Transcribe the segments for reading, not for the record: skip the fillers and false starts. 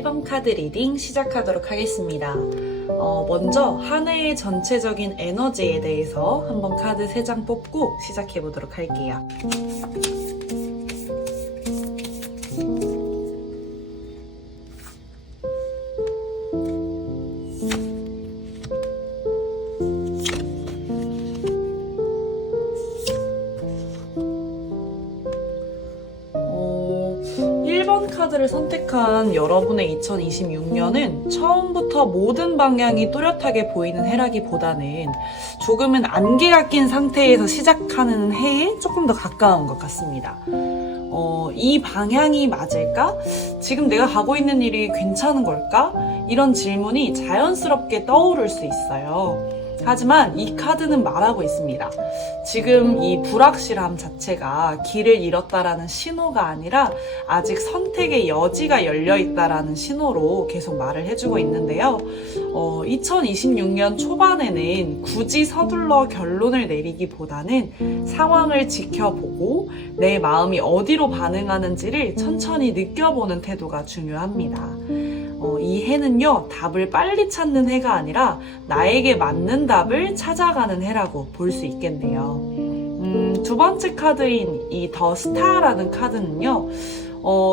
1번 카드 리딩 시작하도록 하겠습니다. 먼저 한 해의 전체적인 에너지에 대해서 한번 카드 3장 뽑고 시작해보도록 할게요. 카드를 선택한 여러분의 2026년은 처음부터 모든 방향이 또렷하게 보이는 해라기보다는 조금은 안개가 낀 상태에서 시작하는 해에 조금 더 가까운 것 같습니다. 이 방향이 맞을까? 지금 내가 가고 있는 일이 괜찮은 걸까? 이런 질문이 자연스럽게 떠오를 수 있어요. 하지만 이 카드는 말하고 있습니다. 지금 이 불확실함 자체가 길을 잃었다라는 신호가 아니라 아직 선택의 여지가 열려있다라는 신호로 계속 말을 해주고 있는데요. 2026년 초반에는 굳이 서둘러 결론을 내리기보다는 상황을 지켜보고 내 마음이 어디로 반응하는지를 천천히 느껴보는 태도가 중요합니다. 이 해는요, 답을 빨리 찾는 해가 아니라 나에게 맞는 답을 찾아가는 해라고 볼 수 있겠네요. 두 번째 카드인 이 더 스타라는 카드는요,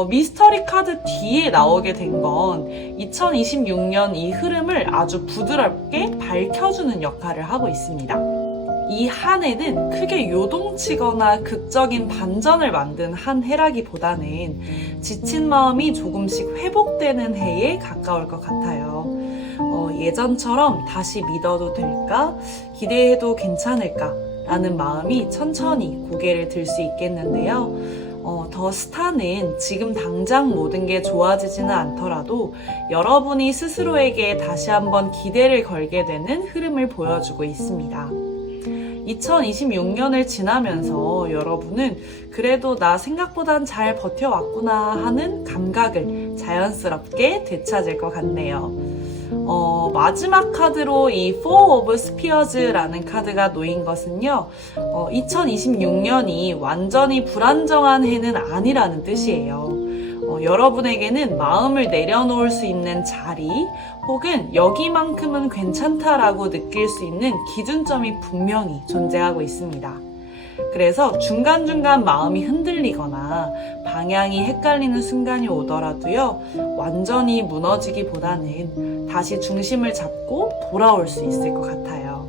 미스터리 카드 뒤에 나오게 된 건 2026년 이 흐름을 아주 부드럽게 밝혀주는 역할을 하고 있습니다. 이 한 해는 크게 요동치거나 극적인 반전을 만든 한 해라기보다는 지친 마음이 조금씩 회복되는 해에 가까울 것 같아요. 예전처럼 다시 믿어도 될까? 기대해도 괜찮을까? 라는 마음이 천천히 고개를 들 수 있겠는데요. 더 스타는 지금 당장 모든 게 좋아지지는 않더라도 여러분이 스스로에게 다시 한번 기대를 걸게 되는 흐름을 보여주고 있습니다. 2026년을 지나면서 여러분은 그래도 나 생각보단 잘 버텨왔구나 하는 감각을 자연스럽게 되찾을 것 같네요. 마지막 카드로 이 Four of Spears라는 카드가 놓인 것은요, 2026년이 완전히 불안정한 해는 아니라는 뜻이에요. 여러분에게는 마음을 내려놓을 수 있는 자리 혹은 여기만큼은 괜찮다라고 느낄 수 있는 기준점이 분명히 존재하고 있습니다. 그래서 중간중간 마음이 흔들리거나 방향이 헷갈리는 순간이 오더라도요, 완전히 무너지기보다는 다시 중심을 잡고 돌아올 수 있을 것 같아요.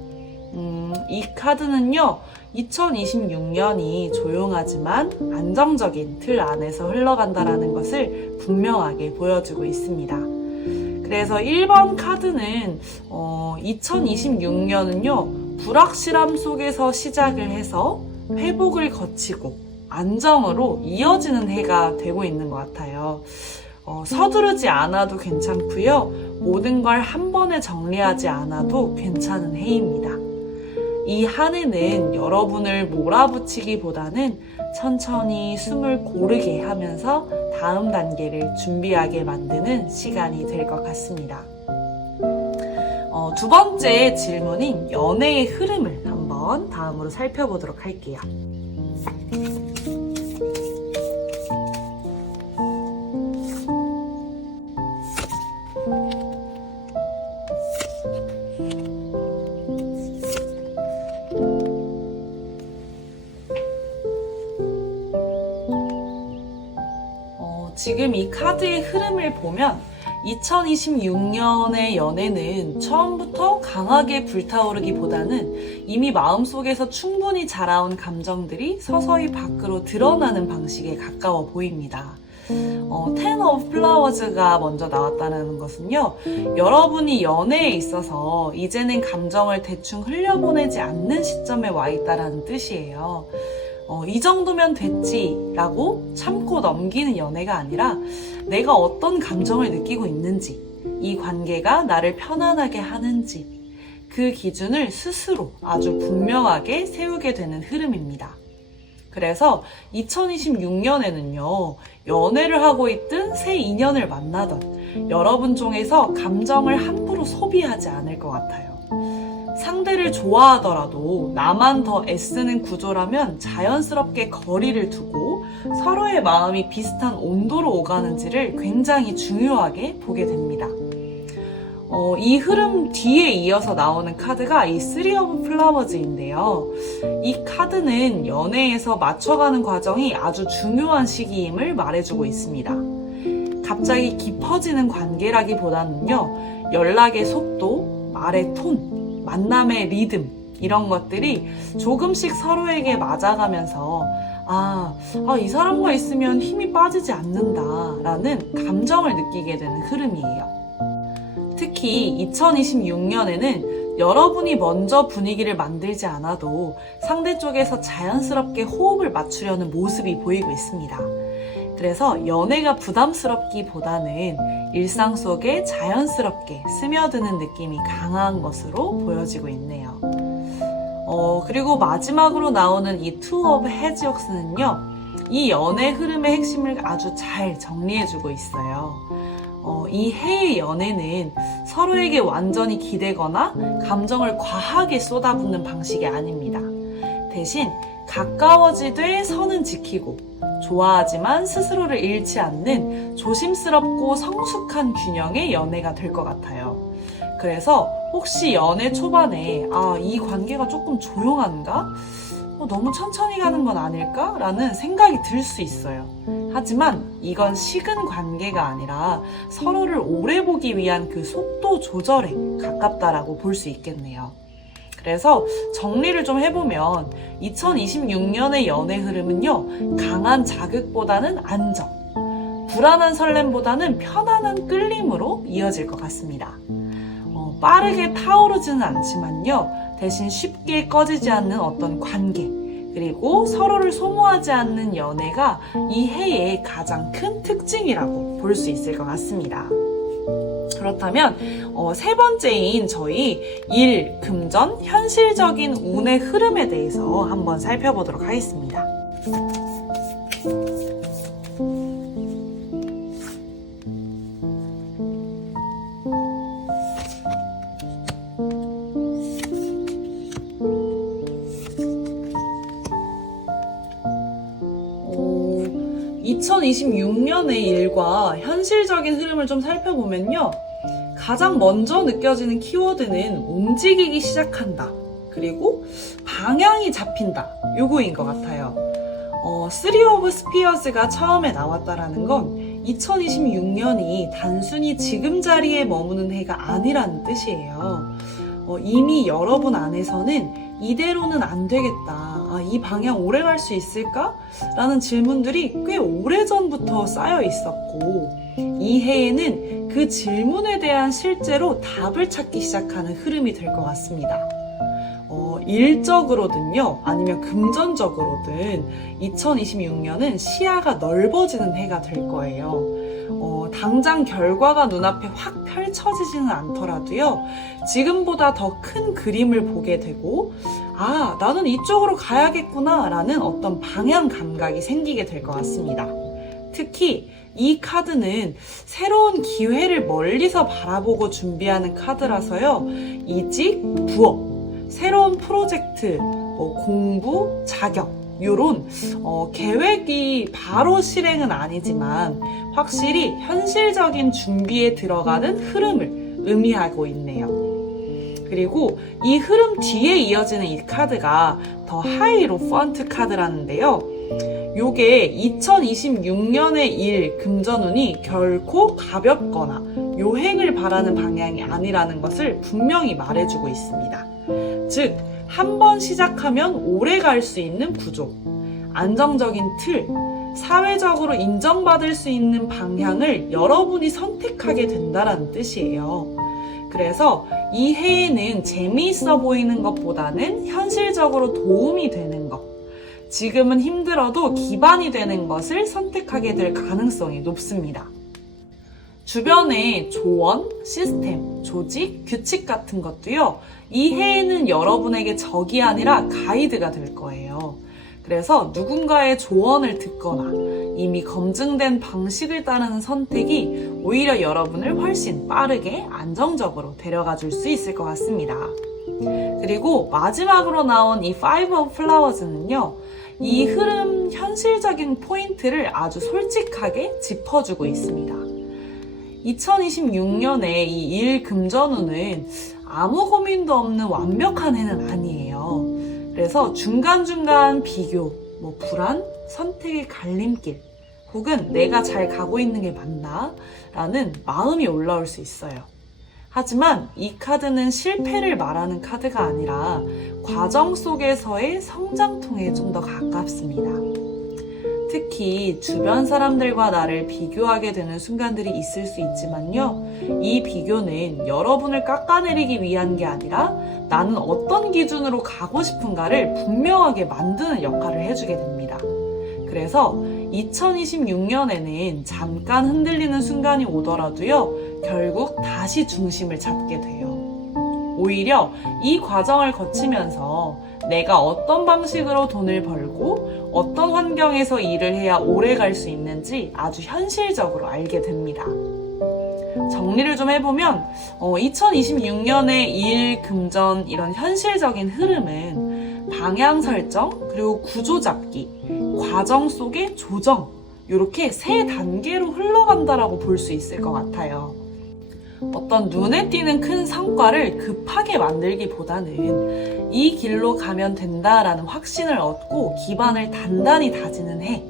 이 카드는요, 2026년이 조용하지만 안정적인 틀 안에서 흘러간다는 것을 분명하게 보여주고 있습니다. 그래서 1번 카드는 2026년은요, 불확실함 속에서 시작을 해서 회복을 거치고 안정으로 이어지는 해가 되고 있는 것 같아요. 서두르지 않아도 괜찮고요. 모든 걸 한 번에 정리하지 않아도 괜찮은 해입니다. 이 한 해는 여러분을 몰아붙이기보다는 천천히 숨을 고르게 하면서 다음 단계를 준비하게 만드는 시간이 될 것 같습니다. 두 번째 질문인 연애의 흐름을 한번 다음으로 살펴보도록 할게요. 지금 이 카드의 흐름을 보면 2026년의 연애는 처음부터 강하게 불타오르기보다는 이미 마음속에서 충분히 자라온 감정들이 서서히 밖으로 드러나는 방식에 가까워 보입니다. Ten of Flowers가 먼저 나왔다는 것은요, 여러분이 연애에 있어서 이제는 감정을 대충 흘려보내지 않는 시점에 와 있다는 뜻이에요. 이 정도면 됐지 라고 참고 넘기는 연애가 아니라 내가 어떤 감정을 느끼고 있는지, 이 관계가 나를 편안하게 하는지 그 기준을 스스로 아주 분명하게 세우게 되는 흐름입니다. 그래서 2026년에는요, 연애를 하고 있든 새 인연을 만나던 여러분 중에서 감정을 함부로 소비하지 않을 것 같아요. 상대를 좋아하더라도 나만 더 애쓰는 구조라면 자연스럽게 거리를 두고 서로의 마음이 비슷한 온도로 오가는지를 굉장히 중요하게 보게 됩니다. 이 흐름 뒤에 이어서 나오는 카드가 이 Three of Flowers인데요. 이 카드는 연애에서 맞춰가는 과정이 아주 중요한 시기임을 말해주고 있습니다. 갑자기 깊어지는 관계라기보다는요, 연락의 속도, 말의 톤, 만남의 리듬, 이런 것들이 조금씩 서로에게 맞아가면서 이 사람과 있으면 힘이 빠지지 않는다라는 감정을 느끼게 되는 흐름이에요. 특히 2026년에는 여러분이 먼저 분위기를 만들지 않아도 상대 쪽에서 자연스럽게 호흡을 맞추려는 모습이 보이고 있습니다. 그래서 연애가 부담스럽기보다는 일상 속에 자연스럽게 스며드는 느낌이 강한 것으로 보여지고 있네요. 그리고 마지막으로 나오는 이 Two of Heads는요, 이 연애 흐름의 핵심을 아주 잘 정리해주고 있어요. 이 해의 연애는 서로에게 완전히 기대거나 감정을 과하게 쏟아붓는 방식이 아닙니다. 대신 가까워지되 선은 지키고 좋아하지만 스스로를 잃지 않는 조심스럽고 성숙한 균형의 연애가 될 것 같아요. 그래서 혹시 연애 초반에 이 관계가 조금 조용한가? 너무 천천히 가는 건 아닐까? 라는 생각이 들 수 있어요. 하지만 이건 식은 관계가 아니라 서로를 오래 보기 위한 그 속도 조절에 가깝다라고 볼 수 있겠네요. 그래서 정리를 좀 해보면 2026년의 연애 흐름은요, 강한 자극보다는 안정, 불안한 설렘보다는 편안한 끌림으로 이어질 것 같습니다. 빠르게 타오르지는 않지만요, 대신 쉽게 꺼지지 않는 어떤 관계, 그리고 서로를 소모하지 않는 연애가 이 해의 가장 큰 특징이라고 볼 수 있을 것 같습니다. 그렇다면 세 번째인 저희 일, 금전, 현실적인 운의 흐름에 대해서 한번 살펴보도록 하겠습니다. 2026년의 일과 현실적인 흐름을 좀 살펴보면요, 가장 먼저 느껴지는 키워드는 움직이기 시작한다, 그리고 방향이 잡힌다, 요거인 것 같아요. Three of Spears가 처음에 나왔다라는 건 2026년이 단순히 지금 자리에 머무는 해가 아니라는 뜻이에요. 이미 여러분 안에서는 이대로는 안 되겠다, 이 방향 오래 갈 수 있을까? 라는 질문들이 꽤 오래전부터 쌓여 있었고, 이 해에는 그 질문에 대한 실제로 답을 찾기 시작하는 흐름이 될 것 같습니다. 일적으로든요, 아니면 금전적으로든 2026년은 시야가 넓어지는 해가 될 거예요. 당장 결과가 눈앞에 확 펼쳐지지는 않더라도요, 지금보다 더 큰 그림을 보게 되고, 나는 이쪽으로 가야겠구나 라는 어떤 방향 감각이 생기게 될 것 같습니다. 특히 이 카드는 새로운 기회를 멀리서 바라보고 준비하는 카드라서요, 이직, 부업, 새로운 프로젝트, 공부, 자격, 요런 계획이 바로 실행은 아니지만 확실히 현실적인 준비에 들어가는 흐름을 의미하고 있네요. 그리고 이 흐름 뒤에 이어지는 이 카드가 더 하이로펀트 카드라는데요. 요게 2026년의 일, 금전운이 결코 가볍거나 요행을 바라는 방향이 아니라는 것을 분명히 말해주고 있습니다. 즉, 한 번 시작하면 오래 갈 수 있는 구조, 안정적인 틀, 사회적으로 인정받을 수 있는 방향을 여러분이 선택하게 된다는 뜻이에요. 그래서 이 해에는 재미있어 보이는 것보다는 현실적으로 도움이 되는 것, 지금은 힘들어도 기반이 되는 것을 선택하게 될 가능성이 높습니다. 주변의 조언, 시스템, 조직, 규칙 같은 것도요, 이 해에는 여러분에게 적이 아니라 가이드가 될 거예요. 그래서 누군가의 조언을 듣거나 이미 검증된 방식을 따르는 선택이 오히려 여러분을 훨씬 빠르게 안정적으로 데려가 줄 수 있을 것 같습니다. 그리고 마지막으로 나온 이 Five of Flowers는요, 이 흐름 현실적인 포인트를 아주 솔직하게 짚어주고 있습니다. 2026년에 이 1금전운은 아무 고민도 없는 완벽한 해는 아니에요. 그래서 중간중간 비교, 불안, 선택의 갈림길, 혹은 내가 잘 가고 있는 게 맞나? 라는 마음이 올라올 수 있어요. 하지만 이 카드는 실패를 말하는 카드가 아니라 과정 속에서의 성장통에 좀 더 가깝습니다. 특히 주변 사람들과 나를 비교하게 되는 순간들이 있을 수 있지만요. 이 비교는 여러분을 깎아내리기 위한 게 아니라 나는 어떤 기준으로 가고 싶은가를 분명하게 만드는 역할을 해주게 됩니다. 그래서 2026년에는 잠깐 흔들리는 순간이 오더라도요, 결국 다시 중심을 잡게 돼요. 오히려 이 과정을 거치면서 내가 어떤 방식으로 돈을 벌고 어떤 환경에서 일을 해야 오래 갈 수 있는지 아주 현실적으로 알게 됩니다. 정리를 좀 해보면 2026년의 일, 금전 이런 현실적인 흐름은 방향 설정, 그리고 구조 잡기, 과정 속의 조정, 이렇게 세 단계로 흘러간다라고 볼 수 있을 것 같아요. 어떤 눈에 띄는 큰 성과를 급하게 만들기보다는 이 길로 가면 된다라는 확신을 얻고 기반을 단단히 다지는 해.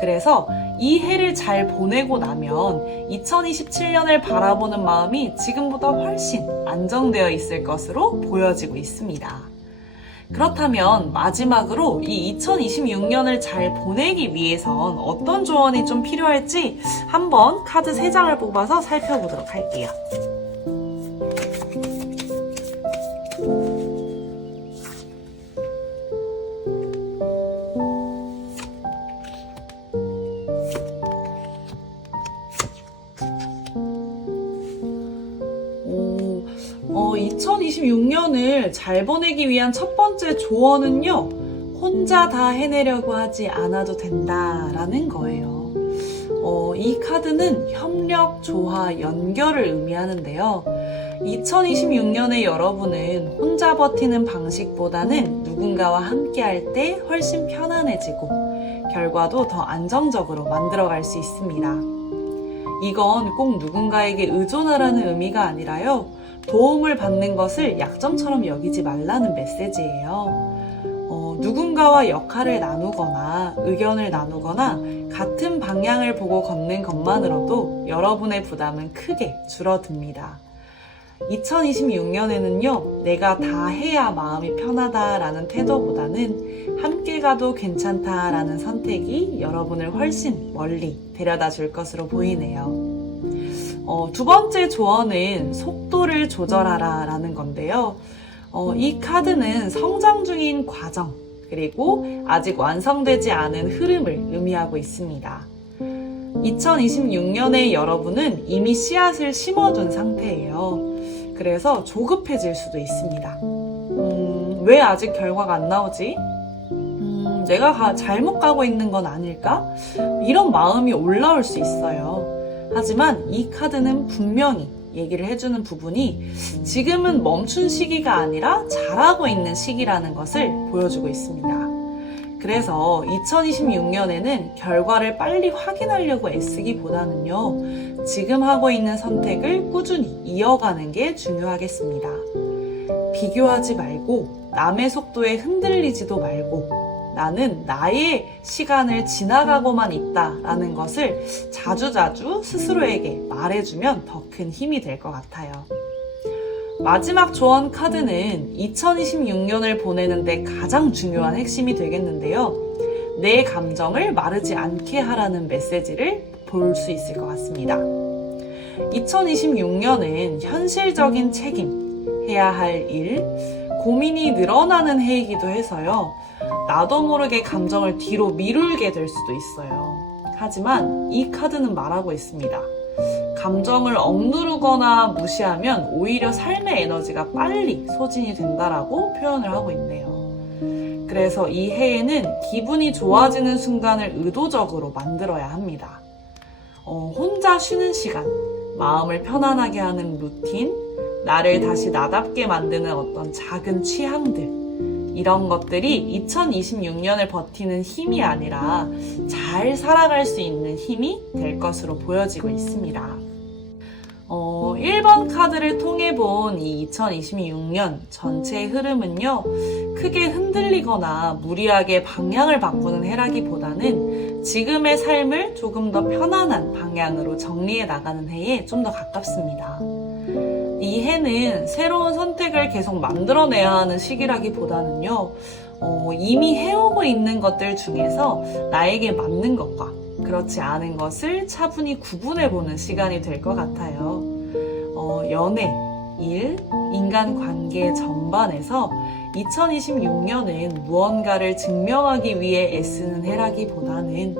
그래서 이 해를 잘 보내고 나면 2027년을 바라보는 마음이 지금보다 훨씬 안정되어 있을 것으로 보여지고 있습니다. 그렇다면 마지막으로 이 2026년을 잘 보내기 위해선 어떤 조언이 좀 필요할지 한번 카드 3장을 뽑아서 살펴보도록 할게요. 오, 2026년을 잘 보내기 위한 첫 번째 조언은요, 혼자 다 해내려고 하지 않아도 된다라는 거예요. 이 카드는 협력, 조화, 연결을 의미하는데요. 2026년에 여러분은 혼자 버티는 방식보다는 누군가와 함께 할 때 훨씬 편안해지고 결과도 더 안정적으로 만들어갈 수 있습니다. 이건 꼭 누군가에게 의존하라는 의미가 아니라요, 도움을 받는 것을 약점처럼 여기지 말라는 메시지예요. 누군가와 역할을 나누거나 의견을 나누거나 같은 방향을 보고 걷는 것만으로도 여러분의 부담은 크게 줄어듭니다. 2026년에는요, 내가 다 해야 마음이 편하다라는 태도보다는 함께 가도 괜찮다라는 선택이 여러분을 훨씬 멀리 데려다 줄 것으로 보이네요. 두 번째 조언은 속도를 조절하라 라는 건데요. 이 카드는 성장 중인 과정, 그리고 아직 완성되지 않은 흐름을 의미하고 있습니다. 2026년에 여러분은 이미 씨앗을 심어둔 상태예요. 그래서 조급해질 수도 있습니다. 왜 아직 결과가 안 나오지? 내가 잘못 가고 있는 건 아닐까? 이런 마음이 올라올 수 있어요. 하지만 이 카드는 분명히 얘기를 해주는 부분이 지금은 멈춘 시기가 아니라 잘하고 있는 시기라는 것을 보여주고 있습니다. 그래서 2026년에는 결과를 빨리 확인하려고 애쓰기보다는요, 지금 하고 있는 선택을 꾸준히 이어가는 게 중요하겠습니다. 비교하지 말고 남의 속도에 흔들리지도 말고 나는 나의 시간을 지나가고만 있다라는 것을 자주자주 스스로에게 말해주면 더 큰 힘이 될 것 같아요. 마지막 조언 카드는 2026년을 보내는데 가장 중요한 핵심이 되겠는데요. 내 감정을 마르지 않게 하라는 메시지를 볼 수 있을 것 같습니다. 2026년은 현실적인 책임, 해야 할 일, 고민이 늘어나는 해이기도 해서요. 나도 모르게 감정을 뒤로 미루게 될 수도 있어요. 하지만 이 카드는 말하고 있습니다. 감정을 억누르거나 무시하면 오히려 삶의 에너지가 빨리 소진이 된다라고 표현을 하고 있네요. 그래서 이 해에는 기분이 좋아지는 순간을 의도적으로 만들어야 합니다. 혼자 쉬는 시간, 마음을 편안하게 하는 루틴, 나를 다시 나답게 만드는 어떤 작은 취향들, 이런 것들이 2026년을 버티는 힘이 아니라 잘 살아갈 수 있는 힘이 될 것으로 보여지고 있습니다. 1번 카드를 통해 본 이 2026년 전체의 흐름은요, 크게 흔들리거나 무리하게 방향을 바꾸는 해라기보다는 지금의 삶을 조금 더 편안한 방향으로 정리해 나가는 해에 좀 더 가깝습니다. 이 해는 새로운 선택을 계속 만들어내야 하는 시기라기보다는요, 이미 해오고 있는 것들 중에서 나에게 맞는 것과 그렇지 않은 것을 차분히 구분해보는 시간이 될 것 같아요. 연애, 일, 인간관계 전반에서 2026년은 무언가를 증명하기 위해 애쓰는 해라기보다는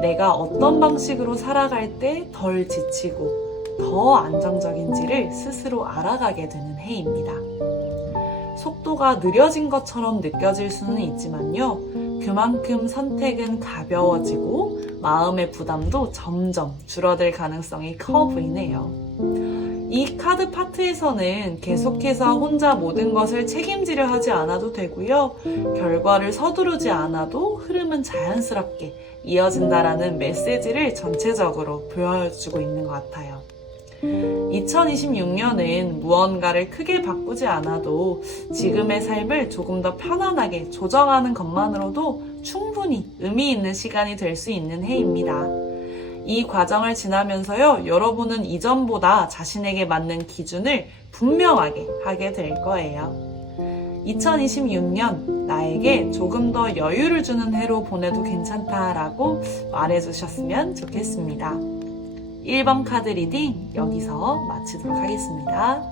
내가 어떤 방식으로 살아갈 때 덜 지치고 더 안정적인지를 스스로 알아가게 되는 해입니다. 속도가 느려진 것처럼 느껴질 수는 있지만요, 그만큼 선택은 가벼워지고 마음의 부담도 점점 줄어들 가능성이 커 보이네요. 이 카드 파트에서는 계속해서 혼자 모든 것을 책임지려 하지 않아도 되고요, 결과를 서두르지 않아도 흐름은 자연스럽게 이어진다라는 메시지를 전체적으로 보여주고 있는 것 같아요. 2026년은 무언가를 크게 바꾸지 않아도 지금의 삶을 조금 더 편안하게 조정하는 것만으로도 충분히 의미 있는 시간이 될 수 있는 해입니다. 이 과정을 지나면서요, 여러분은 이전보다 자신에게 맞는 기준을 분명하게 하게 될 거예요. 2026년 나에게 조금 더 여유를 주는 해로 보내도 괜찮다라고 말해주셨으면 좋겠습니다. 1번 카드 리딩 여기서 마치도록 하겠습니다.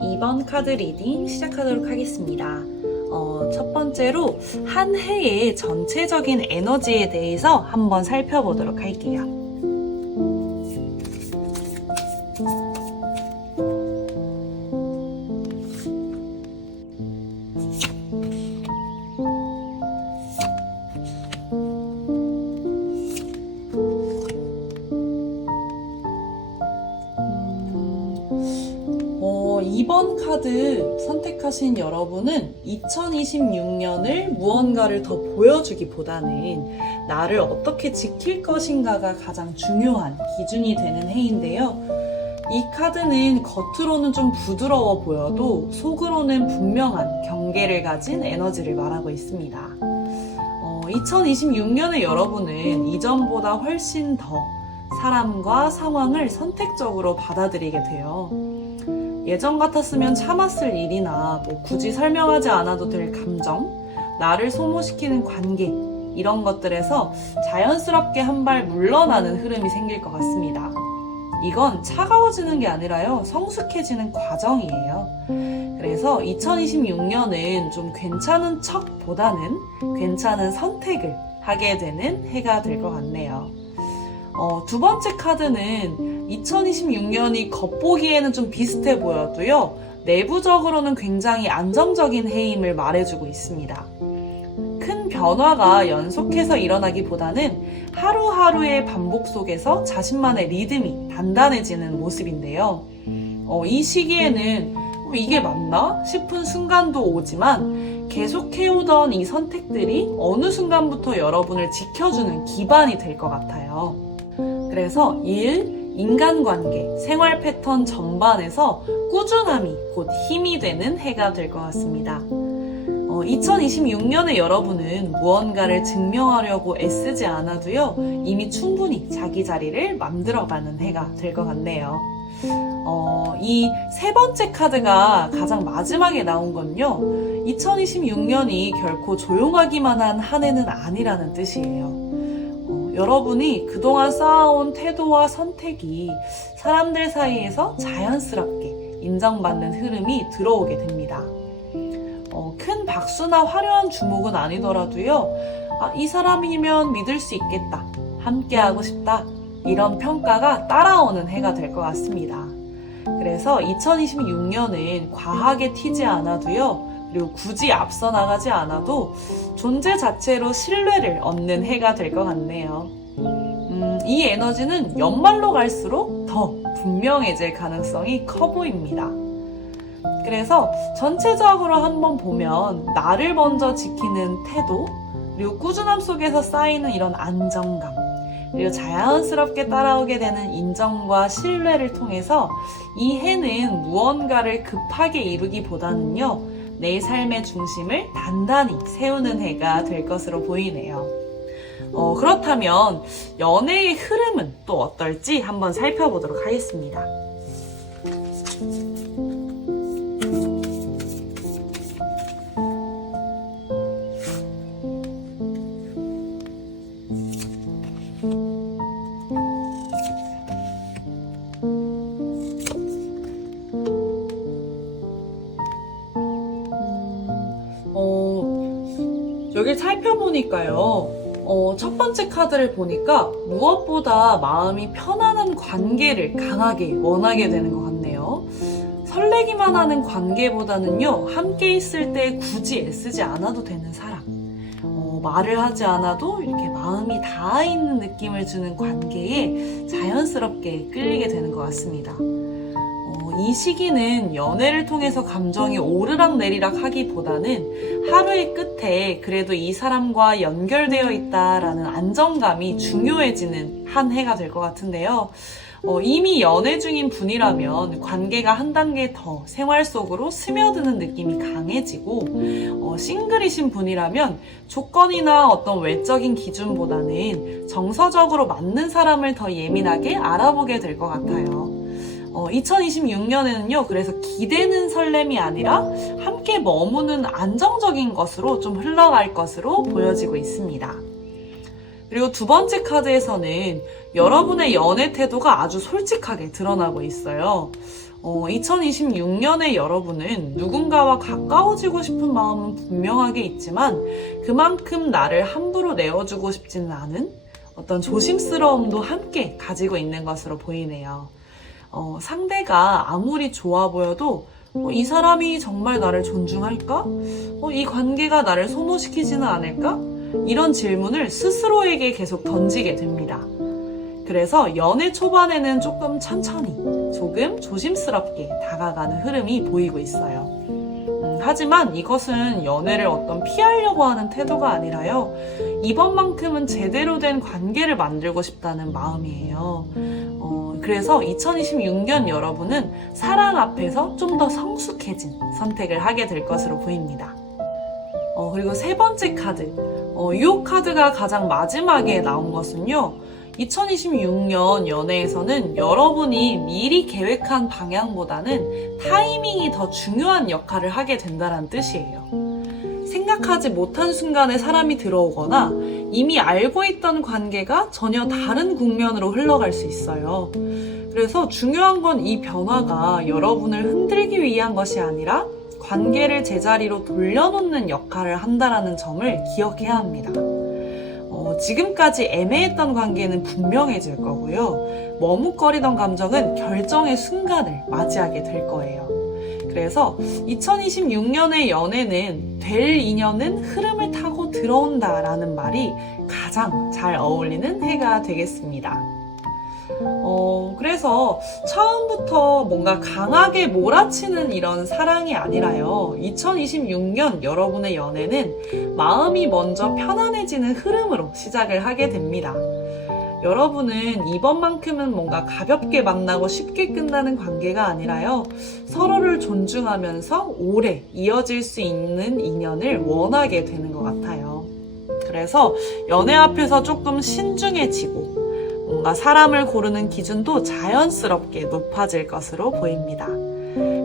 2번 카드 리딩 시작하도록 하겠습니다. 첫 번째로 한 해의 전체적인 에너지에 대해서 한번 살펴보도록 할게요. 이번 카드 선택하신 여러분은 2026년을 무언가를 더 보여주기보다는 나를 어떻게 지킬 것인가가 가장 중요한 기준이 되는 해인데요. 이 카드는 겉으로는 좀 부드러워 보여도 속으로는 분명한 경계를 가진 에너지를 말하고 있습니다. 2026년의 여러분은 이전보다 훨씬 더 사람과 상황을 선택적으로 받아들이게 돼요. 예전 같았으면 참았을 일이나 굳이 설명하지 않아도 될 감정, 나를 소모시키는 관계, 이런 것들에서 자연스럽게 한 발 물러나는 흐름이 생길 것 같습니다. 이건 차가워지는 게 아니라요, 성숙해지는 과정이에요. 그래서 2026년은 좀 괜찮은 척보다는 괜찮은 선택을 하게 되는 해가 될 것 같네요. 두 번째 카드는 2026년이 겉보기에는 좀 비슷해 보여도요, 내부적으로는 굉장히 안정적인 해임을 말해주고 있습니다. 큰 변화가 연속해서 일어나기보다는 하루하루의 반복 속에서 자신만의 리듬이 단단해지는 모습인데요. 이 시기에는 이게 맞나 싶은 순간도 오지만 계속 해오던 이 선택들이 어느 순간부터 여러분을 지켜주는 기반이 될 것 같아요. 그래서 일, 인간관계, 생활 패턴 전반에서 꾸준함이 곧 힘이 되는 해가 될 것 같습니다. 2026년에 여러분은 무언가를 증명하려고 애쓰지 않아도요, 이미 충분히 자기 자리를 만들어가는 해가 될 것 같네요. 이 세 번째 카드가 가장 마지막에 나온 건요, 2026년이 결코 조용하기만 한 해는 아니라는 뜻이에요. 여러분이 그동안 쌓아온 태도와 선택이 사람들 사이에서 자연스럽게 인정받는 흐름이 들어오게 됩니다. 큰 박수나 화려한 주목은 아니더라도요, 이 사람이면 믿을 수 있겠다, 함께하고 싶다, 이런 평가가 따라오는 해가 될 것 같습니다. 그래서 2026년은 과하게 튀지 않아도요, 그리고 굳이 앞서 나가지 않아도 존재 자체로 신뢰를 얻는 해가 될 것 같네요. 이 에너지는 연말로 갈수록 더 분명해질 가능성이 커 보입니다. 그래서 전체적으로 한번 보면 나를 먼저 지키는 태도, 그리고 꾸준함 속에서 쌓이는 이런 안정감, 그리고 자연스럽게 따라오게 되는 인정과 신뢰를 통해서 이 해는 무언가를 급하게 이루기보다는요, 내 삶의 중심을 단단히 세우는 해가 될 것으로 보이네요. 그렇다면 연애의 흐름은 또 어떨지 한번 살펴보도록 하겠습니다. 여기 살펴보니까요, 첫 번째 카드를 보니까 무엇보다 마음이 편안한 관계를 강하게 원하게 되는 것 같네요. 설레기만 하는 관계보다는요, 함께 있을 때 굳이 애쓰지 않아도 되는 사람, 말을 하지 않아도 이렇게 마음이 닿아 있는 느낌을 주는 관계에 자연스럽게 끌리게 되는 것 같습니다. 이 시기는 연애를 통해서 감정이 오르락내리락 하기보다는 하루의 끝에 그래도 이 사람과 연결되어 있다라는 안정감이 중요해지는 한 해가 될 것 같은데요. 이미 연애 중인 분이라면 관계가 한 단계 더 생활 속으로 스며드는 느낌이 강해지고, 싱글이신 분이라면 조건이나 어떤 외적인 기준보다는 정서적으로 맞는 사람을 더 예민하게 알아보게 될 것 같아요. 2026년에는요, 그래서 기대는 설렘이 아니라 함께 머무는 안정적인 것으로 좀 흘러갈 것으로 보여지고 있습니다. 그리고 두 번째 카드에서는 여러분의 연애 태도가 아주 솔직하게 드러나고 있어요. 2026년의 여러분은 누군가와 가까워지고 싶은 마음은 분명하게 있지만 그만큼 나를 함부로 내어주고 싶지는 않은 어떤 조심스러움도 함께 가지고 있는 것으로 보이네요. 상대가 아무리 좋아 보여도 이 사람이 정말 나를 존중할까? 이 관계가 나를 소모시키지는 않을까? 이런 질문을 스스로에게 계속 던지게 됩니다. 그래서 연애 초반에는 조금 천천히, 조금 조심스럽게 다가가는 흐름이 보이고 있어요. 하지만 이것은 연애를 어떤 피하려고 하는 태도가 아니라요, 이번만큼은 제대로 된 관계를 만들고 싶다는 마음이에요. 그래서 2026년 여러분은 사랑 앞에서 좀 더 성숙해진 선택을 하게 될 것으로 보입니다. 그리고 세 번째 카드, 이 카드가 가장 마지막에 나온 것은요, 2026년 연애에서는 여러분이 미리 계획한 방향보다는 타이밍이 더 중요한 역할을 하게 된다는 뜻이에요. 생각하지 못한 순간에 사람이 들어오거나 이미 알고 있던 관계가 전혀 다른 국면으로 흘러갈 수 있어요. 그래서 중요한 건 이 변화가 여러분을 흔들기 위한 것이 아니라 관계를 제자리로 돌려놓는 역할을 한다는 점을 기억해야 합니다. 지금까지 애매했던 관계는 분명해질 거고요. 머뭇거리던 감정은 결정의 순간을 맞이하게 될 거예요. 그래서 2026년의 연애는 될 인연은 흐름을 타고 들어온다라는 말이 가장 잘 어울리는 해가 되겠습니다. 그래서 처음부터 뭔가 강하게 몰아치는 이런 사랑이 아니라요, 2026년 여러분의 연애는 마음이 먼저 편안해지는 흐름으로 시작을 하게 됩니다. 여러분은 이번만큼은 뭔가 가볍게 만나고 쉽게 끝나는 관계가 아니라요, 서로를 존중하면서 오래 이어질 수 있는 인연을 원하게 되는 것 같아요. 그래서 연애 앞에서 조금 신중해지고 뭔가 사람을 고르는 기준도 자연스럽게 높아질 것으로 보입니다.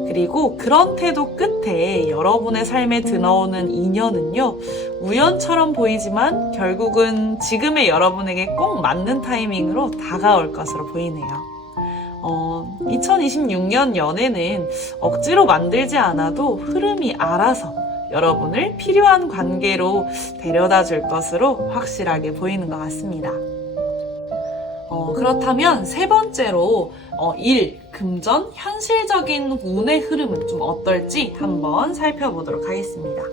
그리고 그런 태도 끝에 여러분의 삶에 드나오는 인연은요, 우연처럼 보이지만 결국은 지금의 여러분에게 꼭 맞는 타이밍으로 다가올 것으로 보이네요. 2026년 연애는 억지로 만들지 않아도 흐름이 알아서 여러분을 필요한 관계로 데려다 줄 것으로 확실하게 보이는 것 같습니다. 그렇다면 세 번째로 일, 금전, 현실적인 운의 흐름은 좀 어떨지 한번 살펴보도록 하겠습니다.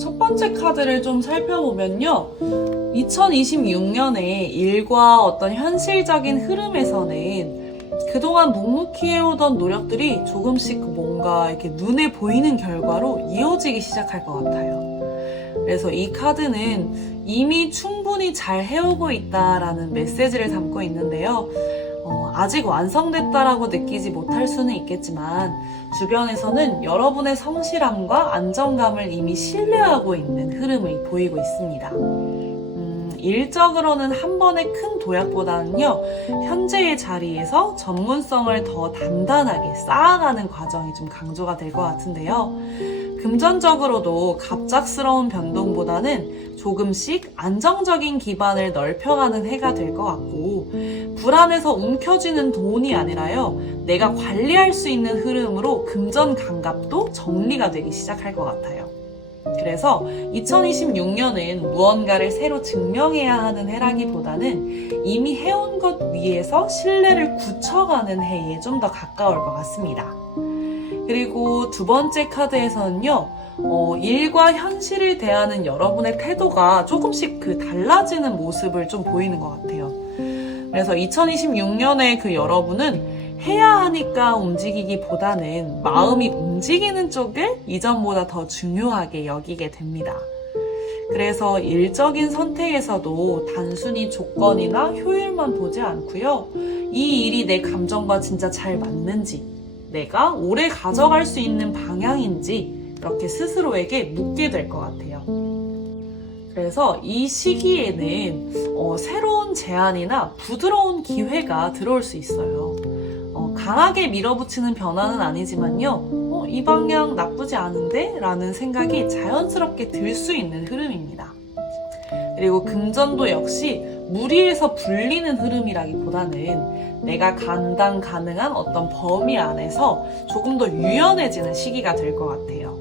첫 번째 카드를 좀 살펴보면요. 2026년에 일과 어떤 현실적인 흐름에서는 그동안 묵묵히 해오던 노력들이 조금씩 뭔가 이렇게 눈에 보이는 결과로 이어지기 시작할 것 같아요. 그래서 이 카드는 이미 충분히 잘 해오고 있다라는 메시지를 담고 있는데요. 아직 완성됐다라고 느끼지 못할 수는 있겠지만 주변에서는 여러분의 성실함과 안정감을 이미 신뢰하고 있는 흐름을 보이고 있습니다. 일적으로는 한 번의 큰 도약보다는요, 현재의 자리에서 전문성을 더 단단하게 쌓아가는 과정이 좀 강조가 될 것 같은데요. 금전적으로도 갑작스러운 변동보다는 조금씩 안정적인 기반을 넓혀가는 해가 될 것 같고, 불안해서 움켜쥐는 돈이 아니라요, 내가 관리할 수 있는 흐름으로 금전 감각도 정리가 되기 시작할 것 같아요. 그래서 2026년은 무언가를 새로 증명해야 하는 해라기보다는 이미 해온 것 위에서 신뢰를 굳혀가는 해에 좀 더 가까울 것 같습니다. 그리고 두 번째 카드에서는요, 일과 현실을 대하는 여러분의 태도가 조금씩 달라지는 모습을 좀 보이는 것 같아요. 그래서 2026년에 그 여러분은 해야 하니까 움직이기보다는 마음이 움직이는 쪽을 이전보다 더 중요하게 여기게 됩니다. 그래서 일적인 선택에서도 단순히 조건이나 효율만 보지 않고요. 이 일이 내 감정과 진짜 잘 맞는지, 내가 오래 가져갈 수 있는 방향인지 이렇게 스스로에게 묻게 될 것 같아요. 그래서 이 시기에는 새로운 제안이나 부드러운 기회가 들어올 수 있어요. 강하게 밀어붙이는 변화는 아니지만요, 이 방향 나쁘지 않은데? 라는 생각이 자연스럽게 들 수 있는 흐름입니다. 그리고 금전도 역시 무리해서 불리는 흐름이라기보다는 내가 감당 가능한 어떤 범위 안에서 조금 더 유연해지는 시기가 될 것 같아요.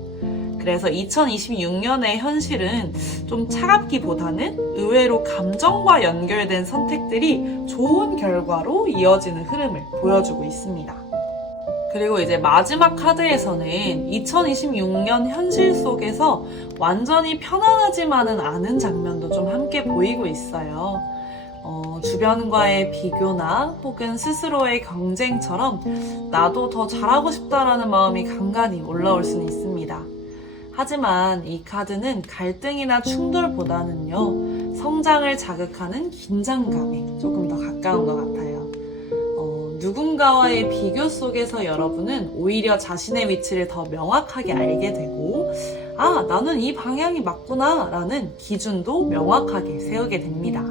그래서 2026년의 현실은 좀 차갑기보다는 의외로 감정과 연결된 선택들이 좋은 결과로 이어지는 흐름을 보여주고 있습니다. 그리고 이제 마지막 카드에서는 2026년 현실 속에서 완전히 편안하지만은 않은 장면도 좀 함께 보이고 있어요. 주변과의 비교나 혹은 스스로의 경쟁처럼 나도 더 잘하고 싶다라는 마음이 간간히 올라올 수는 있습니다. 하지만 이 카드는 갈등이나 충돌보다는요, 성장을 자극하는 긴장감에 조금 더 가까운 것 같아요. 누군가와의 비교 속에서 여러분은 오히려 자신의 위치를 더 명확하게 알게 되고, 아, 나는 이 방향이 맞구나 라는 기준도 명확하게 세우게 됩니다.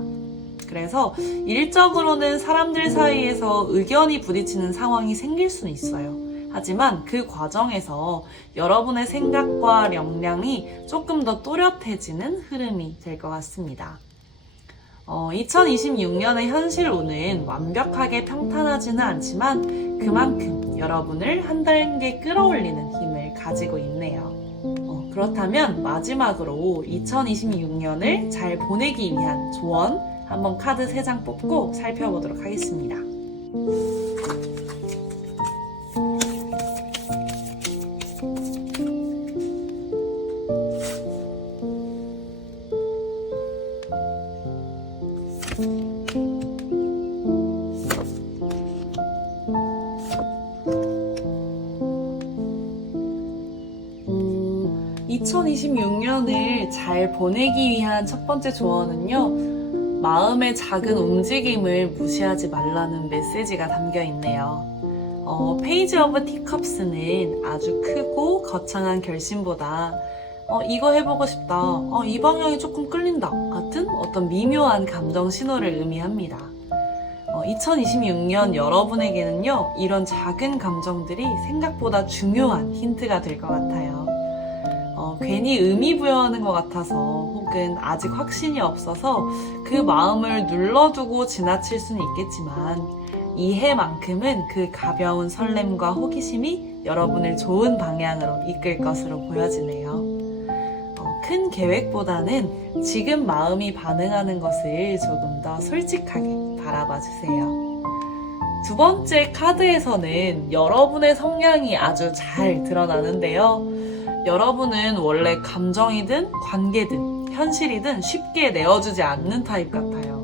그래서 일적으로는 사람들 사이에서 의견이 부딪히는 상황이 생길 수는 있어요. 하지만 그 과정에서 여러분의 생각과 역량이 조금 더 또렷해지는 흐름이 될 것 같습니다. 2026년의 현실운은 완벽하게 평탄하지는 않지만 그만큼 여러분을 한 단계 끌어올리는 힘을 가지고 있네요. 그렇다면 마지막으로 2026년을 잘 보내기 위한 조언 한번 카드 3장 뽑고 살펴보도록 하겠습니다. 2026년을 잘 보내기 위한 첫 번째 조언은요, 마음의 작은 움직임을 무시하지 말라는 메시지가 담겨 있네요. 페이지 오브 티컵스는 아주 크고 거창한 결심보다 이거 해보고 싶다, 이 방향이 조금 끌린다 같은 어떤 미묘한 감정 신호를 의미합니다. 2026년 여러분에게는요, 이런 작은 감정들이 생각보다 중요한 힌트가 될 것 같아요. 괜히 의미 부여하는 것 같아서 혹은 아직 확신이 없어서 그 마음을 눌러두고 지나칠 수는 있겠지만 이 해만큼은 그 가벼운 설렘과 호기심이 여러분을 좋은 방향으로 이끌 것으로 보여지네요. 큰 계획보다는 지금 마음이 반응하는 것을 조금 더 솔직하게 바라봐 주세요. 두 번째 카드에서는 여러분의 성향이 아주 잘 드러나는데요. 여러분은 원래 감정이든 관계든 현실이든 쉽게 내어주지 않는 타입 같아요.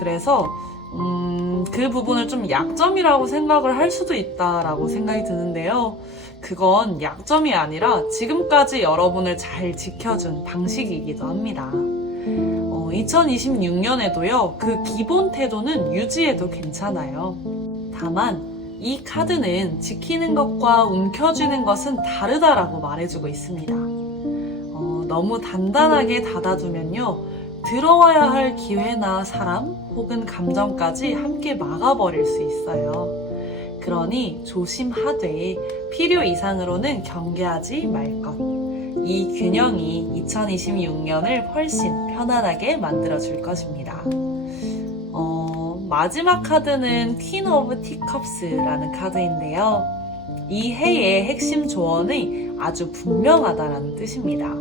그래서 그 부분을 좀 약점이라고 생각을 할 수도 있다라고 생각이 드는데요. 그건 약점이 아니라 지금까지 여러분을 잘 지켜준 방식이기도 합니다. 2026년에도요, 그 기본 태도는 유지해도 괜찮아요. 다만, 이 카드는 지키는 것과 움켜쥐는 것은 다르다라고 말해주고 있습니다. 너무 단단하게 닫아두면요, 들어와야 할 기회나 사람 혹은 감정까지 함께 막아버릴 수 있어요. 그러니 조심하되 필요 이상으로는 경계하지 말 것. 이 균형이 2026년을 훨씬 편안하게 만들어줄 것입니다. 마지막 카드는 퀸 오브 티컵스라는 카드인데요. 이 해의 핵심 조언이 아주 분명하다라는 뜻입니다.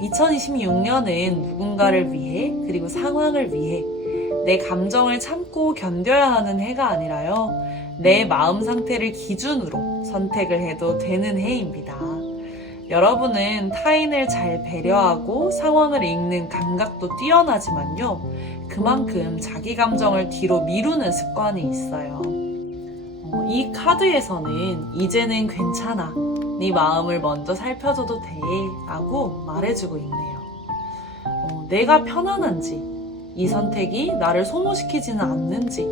2026년은 누군가를 위해 그리고 상황을 위해 내 감정을 참고 견뎌야 하는 해가 아니라요. 내 마음 상태를 기준으로 선택을 해도 되는 해입니다. 여러분은 타인을 잘 배려하고 상황을 읽는 감각도 뛰어나지만요. 그만큼 자기 감정을 뒤로 미루는 습관이 있어요. 이 카드에서는 이제는 괜찮아. 네 마음을 먼저 살펴줘도 돼. 라고 말해주고 있네요. 내가 편안한지, 이 선택이 나를 소모시키지는 않는지,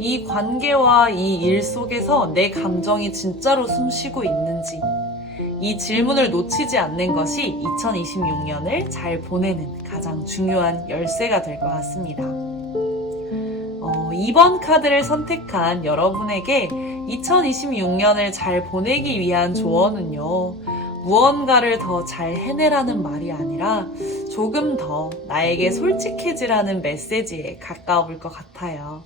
이 관계와 이 일 속에서 내 감정이 진짜로 숨쉬고 있는지, 이 질문을 놓치지 않는 것이 2026년을 잘 보내는 가장 중요한 열쇠가 될 것 같습니다. 2번 카드를 선택한 여러분에게 2026년을 잘 보내기 위한 조언은요, 무언가를 더 잘 해내라는 말이 아니라 조금 더 나에게 솔직해지라는 메시지에 가까울 것 같아요.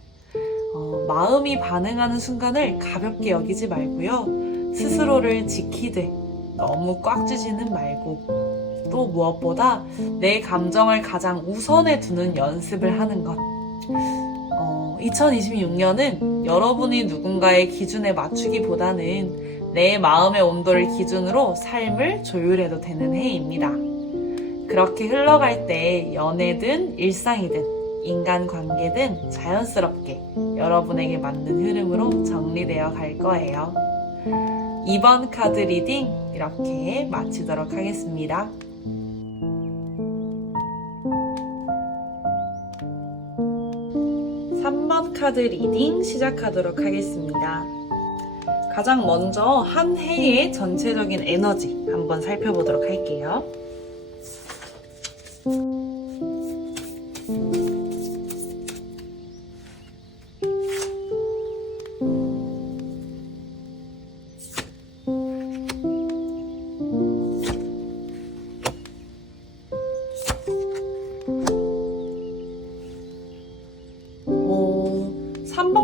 마음이 반응하는 순간을 가볍게 여기지 말고요, 스스로를 지키되 너무 꽉 쥐지는 말고, 또 무엇보다 내 감정을 가장 우선에 두는 연습을 하는 것. 2026년은 여러분이 누군가의 기준에 맞추기보다는 내 마음의 온도를 기준으로 삶을 조율해도 되는 해입니다. 그렇게 흘러갈 때 연애든 일상이든 인간관계든 자연스럽게 여러분에게 맞는 흐름으로 정리되어 갈 거예요. 2번 카드 리딩 이렇게 마치도록 하겠습니다. 카드 리딩 시작하도록 하겠습니다. 가장 먼저 한 해의 전체적인 에너지 한번 살펴보도록 할게요.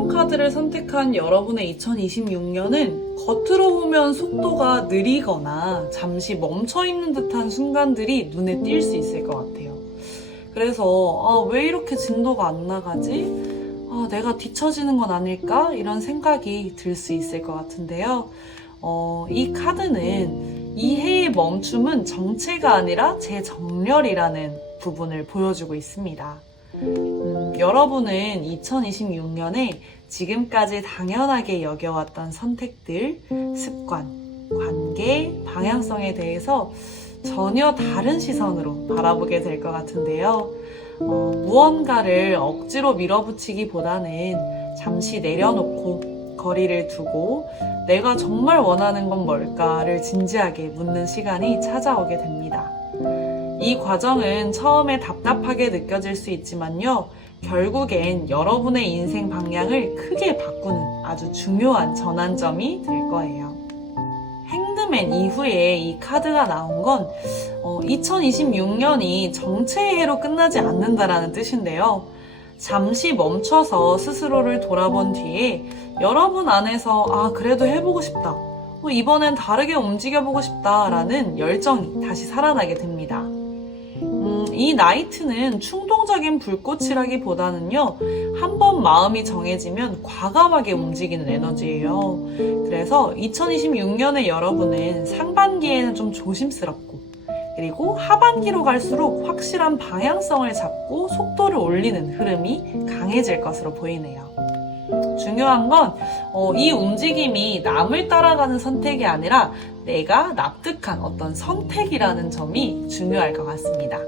카드를 선택한 여러분의 2026년은 겉으로 보면 속도가 느리거나 잠시 멈춰있는 듯한 순간들이 눈에 띌 수 있을 것 같아요. 그래서 왜 이렇게 진도가 안 나가지? 내가 뒤처지는 건 아닐까? 이런 생각이 들 수 있을 것 같은데요. 이 카드는 이 해의 멈춤은 정체가 아니라 재정렬이라는 부분을 보여주고 있습니다. 여러분은 2026년에 지금까지 당연하게 여겨왔던 선택들, 습관, 관계, 방향성에 대해서 전혀 다른 시선으로 바라보게 될 것 같은데요. 무언가를 억지로 밀어붙이기보다는 잠시 내려놓고 거리를 두고 내가 정말 원하는 건 뭘까를 진지하게 묻는 시간이 찾아오게 됩니다. 이 과정은 처음에 답답하게 느껴질 수 있지만요. 결국엔 여러분의 인생 방향을 크게 바꾸는 아주 중요한 전환점이 될 거예요. 행드맨 이후에 이 카드가 나온 건 2026년이 정체의 해로 끝나지 않는다라는 뜻인데요. 잠시 멈춰서 스스로를 돌아본 뒤에 여러분 안에서 그래도 해보고 싶다. 이번엔 다르게 움직여보고 싶다라는 열정이 다시 살아나게 됩니다. 이 나이트는 충동적인 불꽃이라기보다는요, 한번 마음이 정해지면 과감하게 움직이는 에너지예요. 그래서 2026년의 여러분은 상반기에는 좀 조심스럽고, 그리고 하반기로 갈수록 확실한 방향성을 잡고 속도를 올리는 흐름이 강해질 것으로 보이네요. 중요한 건 이 움직임이 남을 따라가는 선택이 아니라 내가 납득한 어떤 선택이라는 점이 중요할 것 같습니다.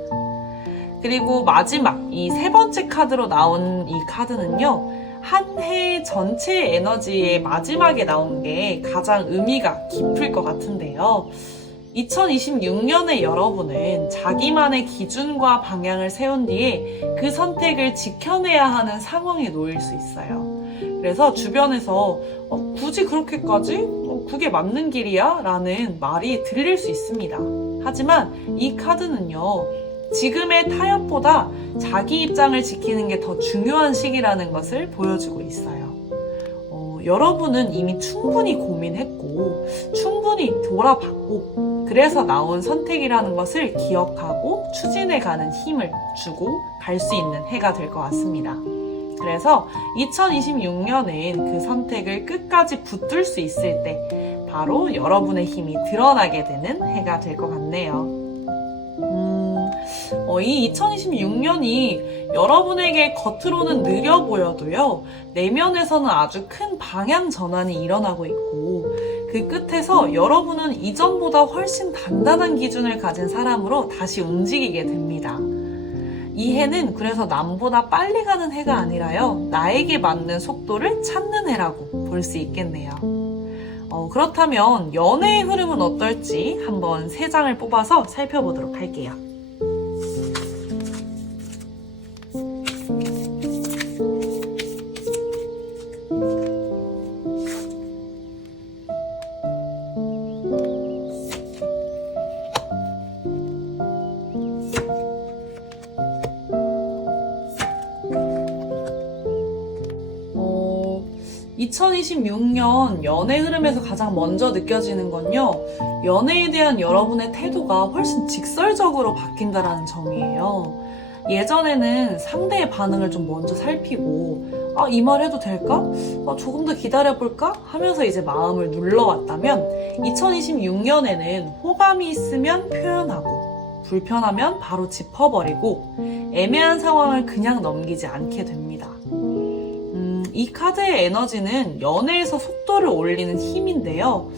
그리고 마지막 이 세 번째 카드로 나온 이 카드는요, 한 해 전체 에너지의 마지막에 나온 게 가장 의미가 깊을 것 같은데요. 2026년의 여러분은 자기만의 기준과 방향을 세운 뒤에 그 선택을 지켜내야 하는 상황에 놓일 수 있어요. 그래서 주변에서 굳이 그렇게까지? 그게 맞는 길이야? 라는 말이 들릴 수 있습니다. 하지만 이 카드는요, 지금의 타협보다 자기 입장을 지키는 게 더 중요한 시기라는 것을 보여주고 있어요. 여러분은 이미 충분히 고민했고, 충분히 돌아봤고, 그래서 나온 선택이라는 것을 기억하고 추진해가는 힘을 주고 갈 수 있는 해가 될 것 같습니다. 그래서 2026년엔 그 선택을 끝까지 붙들 수 있을 때 바로 여러분의 힘이 드러나게 되는 해가 될 것 같네요. 이 2026년이 여러분에게 겉으로는 느려 보여도요, 내면에서는 아주 큰 방향 전환이 일어나고 있고, 그 끝에서 여러분은 이전보다 훨씬 단단한 기준을 가진 사람으로 다시 움직이게 됩니다. 이 해는 그래서 남보다 빨리 가는 해가 아니라요, 나에게 맞는 속도를 찾는 해라고 볼 수 있겠네요. 그렇다면 연애의 흐름은 어떨지 한번 3장을 뽑아서 살펴보도록 할게요. 어, 2026년 연애 흐름에서 가장 먼저 느껴지는 건요, 연애에 대한 여러분의 태도가 훨씬 직설적으로 바뀐다는 점이에요. 예전에는 상대의 반응을 좀 먼저 살피고, 이 말 해도 될까? 조금 더 기다려볼까? 하면서 이제 마음을 눌러왔다면, 2026년에는 호감이 있으면 표현하고, 불편하면 바로 짚어버리고, 애매한 상황을 그냥 넘기지 않게 됩니다. 이 카드의 에너지는 연애에서 속도를 올리는 힘인데요.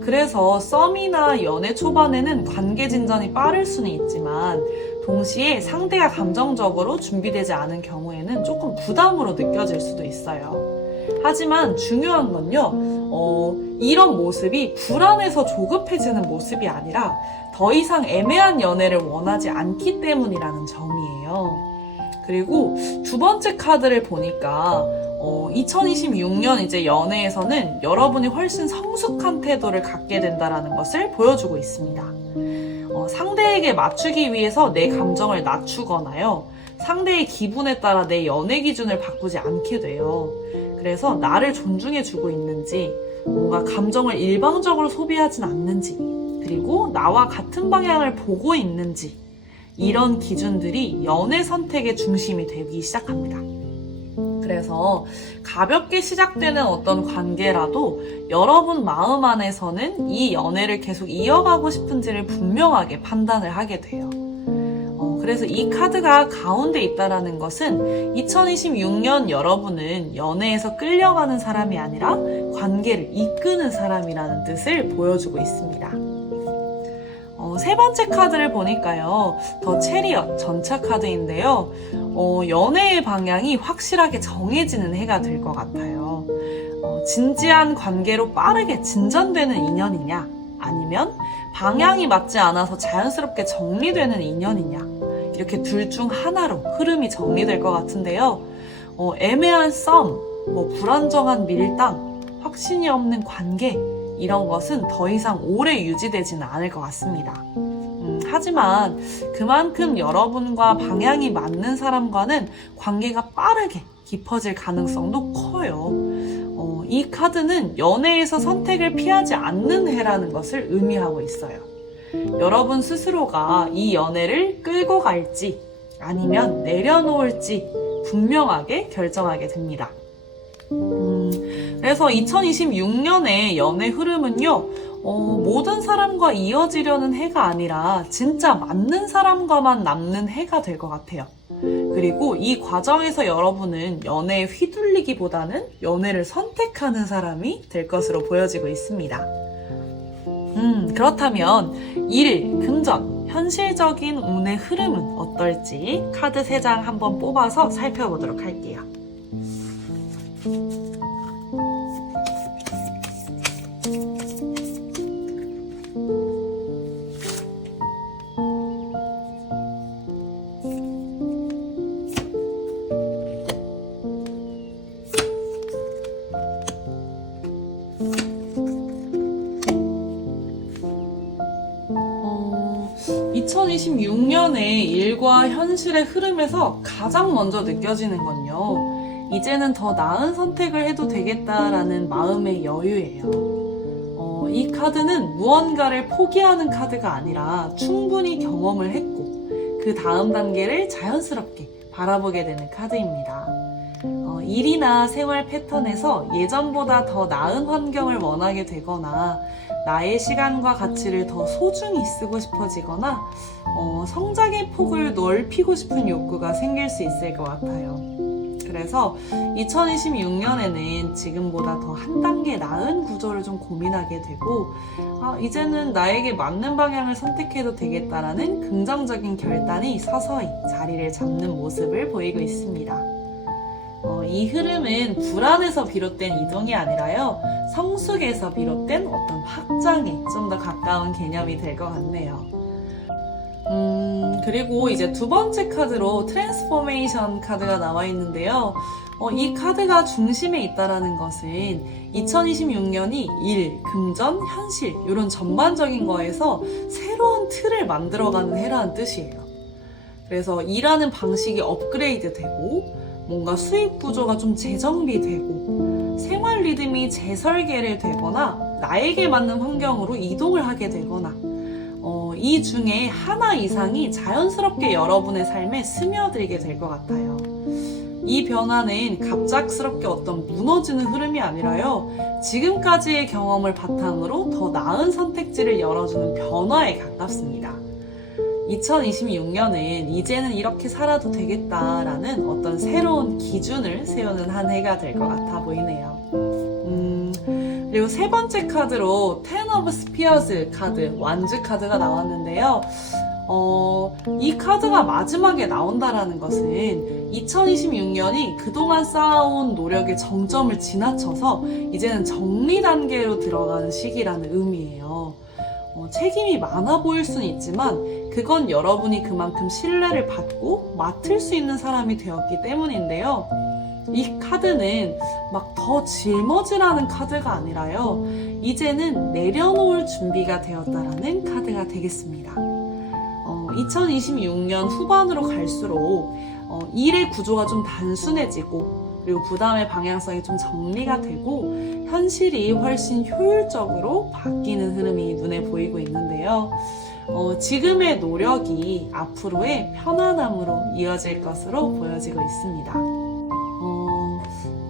그래서 썸이나 연애 초반에는 관계 진전이 빠를 수는 있지만, 동시에 상대가 감정적으로 준비되지 않은 경우에는 조금 부담으로 느껴질 수도 있어요. 하지만 중요한 건요, 이런 모습이 불안해서 조급해지는 모습이 아니라 더 이상 애매한 연애를 원하지 않기 때문이라는 점이에요. 그리고 두 번째 카드를 보니까 2026년 이제 연애에서는 여러분이 훨씬 성숙한 태도를 갖게 된다는 것을 보여주고 있습니다. 상대에게 맞추기 위해서 내 감정을 낮추거나요, 상대의 기분에 따라 내 연애 기준을 바꾸지 않게 돼요. 그래서 나를 존중해주고 있는지, 뭔가 감정을 일방적으로 소비하진 않는지, 그리고 나와 같은 방향을 보고 있는지, 이런 기준들이 연애 선택의 중심이 되기 시작합니다. 그래서 가볍게 시작되는 어떤 관계라도 여러분 마음 안에서는 이 연애를 계속 이어가고 싶은지를 분명하게 판단을 하게 돼요. 그래서 이 카드가 가운데 있다는 것은 2026년 여러분은 연애에서 끌려가는 사람이 아니라 관계를 이끄는 사람이라는 뜻을 보여주고 있습니다. 세 번째 카드를 보니까요, 더 체리엇 전차 카드인데요. 연애의 방향이 확실하게 정해지는 해가 될 것 같아요. 진지한 관계로 빠르게 진전되는 인연이냐, 아니면 방향이 맞지 않아서 자연스럽게 정리되는 인연이냐, 이렇게 둘 중 하나로 흐름이 정리될 것 같은데요. 애매한 썸, 불안정한 밀당, 확신이 없는 관계, 이런 것은 더 이상 오래 유지되지는 않을 것 같습니다. 하지만 그만큼 여러분과 방향이 맞는 사람과는 관계가 빠르게 깊어질 가능성도 커요. 이 카드는 연애에서 선택을 피하지 않는 해라는 것을 의미하고 있어요. 여러분 스스로가 이 연애를 끌고 갈지 아니면 내려놓을지 분명하게 결정하게 됩니다. 그래서 2026년의 연애 흐름은요, 모든 사람과 이어지려는 해가 아니라 진짜 맞는 사람과만 남는 해가 될 것 같아요. 그리고 이 과정에서 여러분은 연애에 휘둘리기보다는 연애를 선택하는 사람이 될 것으로 보여지고 있습니다. 그렇다면 일, 금전, 현실적인 운의 흐름은 어떨지 카드 3장 한번 뽑아서 살펴보도록 할게요. 2026년의 일과 현실의 흐름에서 가장 먼저 느껴지는 건요, 이제는 더 나은 선택을 해도 되겠다라는 마음의 여유예요. 이 카드는 무언가를 포기하는 카드가 아니라 충분히 경험을 했고 그 다음 단계를 자연스럽게 바라보게 되는 카드입니다. 일이나 생활 패턴에서 예전보다 더 나은 환경을 원하게 되거나 나의 시간과 가치를 더 소중히 쓰고 싶어지거나 성장의 폭을 넓히고 싶은 욕구가 생길 수 있을 것 같아요. 그래서 2026년에는 지금보다 더 한 단계 나은 구조를 좀 고민하게 되고 이제는 나에게 맞는 방향을 선택해도 되겠다라는 긍정적인 결단이 서서히 자리를 잡는 모습을 보이고 있습니다. 이 흐름은 불안에서 비롯된 이동이 아니라요, 성숙에서 비롯된 어떤 확장에 좀 더 가까운 개념이 될 것 같네요. 그리고 이제 두 번째 카드로 트랜스포메이션 카드가 나와 있는데요. 이 카드가 중심에 있다라는 것은 2026년이 일, 금전, 현실 이런 전반적인 거에서 새로운 틀을 만들어가는 해라는 뜻이에요. 그래서 일하는 방식이 업그레이드 되고 뭔가 수익 구조가 좀 재정비되고 생활 리듬이 재설계를 되거나 나에게 맞는 환경으로 이동을 하게 되거나 이 중에 하나 이상이 자연스럽게 여러분의 삶에 스며들게 될 것 같아요. 이 변화는 갑작스럽게 어떤 무너지는 흐름이 아니라요, 지금까지의 경험을 바탕으로 더 나은 선택지를 열어주는 변화에 가깝습니다. 2026년은 이제는 이렇게 살아도 되겠다라는 어떤 새로운 기준을 세우는 한 해가 될 것 같아 보이네요. 그리고 세 번째 카드로 Ten of Spears 카드, 완즈 카드가 나왔는데요. 이 카드가 마지막에 나온다라는 것은 2026년이 그동안 쌓아온 노력의 정점을 지나쳐서 이제는 정리 단계로 들어가는 시기라는 의미예요. 책임이 많아 보일 수는 있지만 그건 여러분이 그만큼 신뢰를 받고 맡을 수 있는 사람이 되었기 때문인데요. 이 카드는 막 더 짊어지라는 카드가 아니라요, 이제는 내려놓을 준비가 되었다라는 카드가 되겠습니다. 2026년 후반으로 갈수록 일의 구조가 좀 단순해지고 그리고 부담의 방향성이 좀 정리가 되고 현실이 훨씬 효율적으로 바뀌는 흐름이 눈에 보이고 있는데요. 지금의 노력이 앞으로의 편안함으로 이어질 것으로 보여지고 있습니다.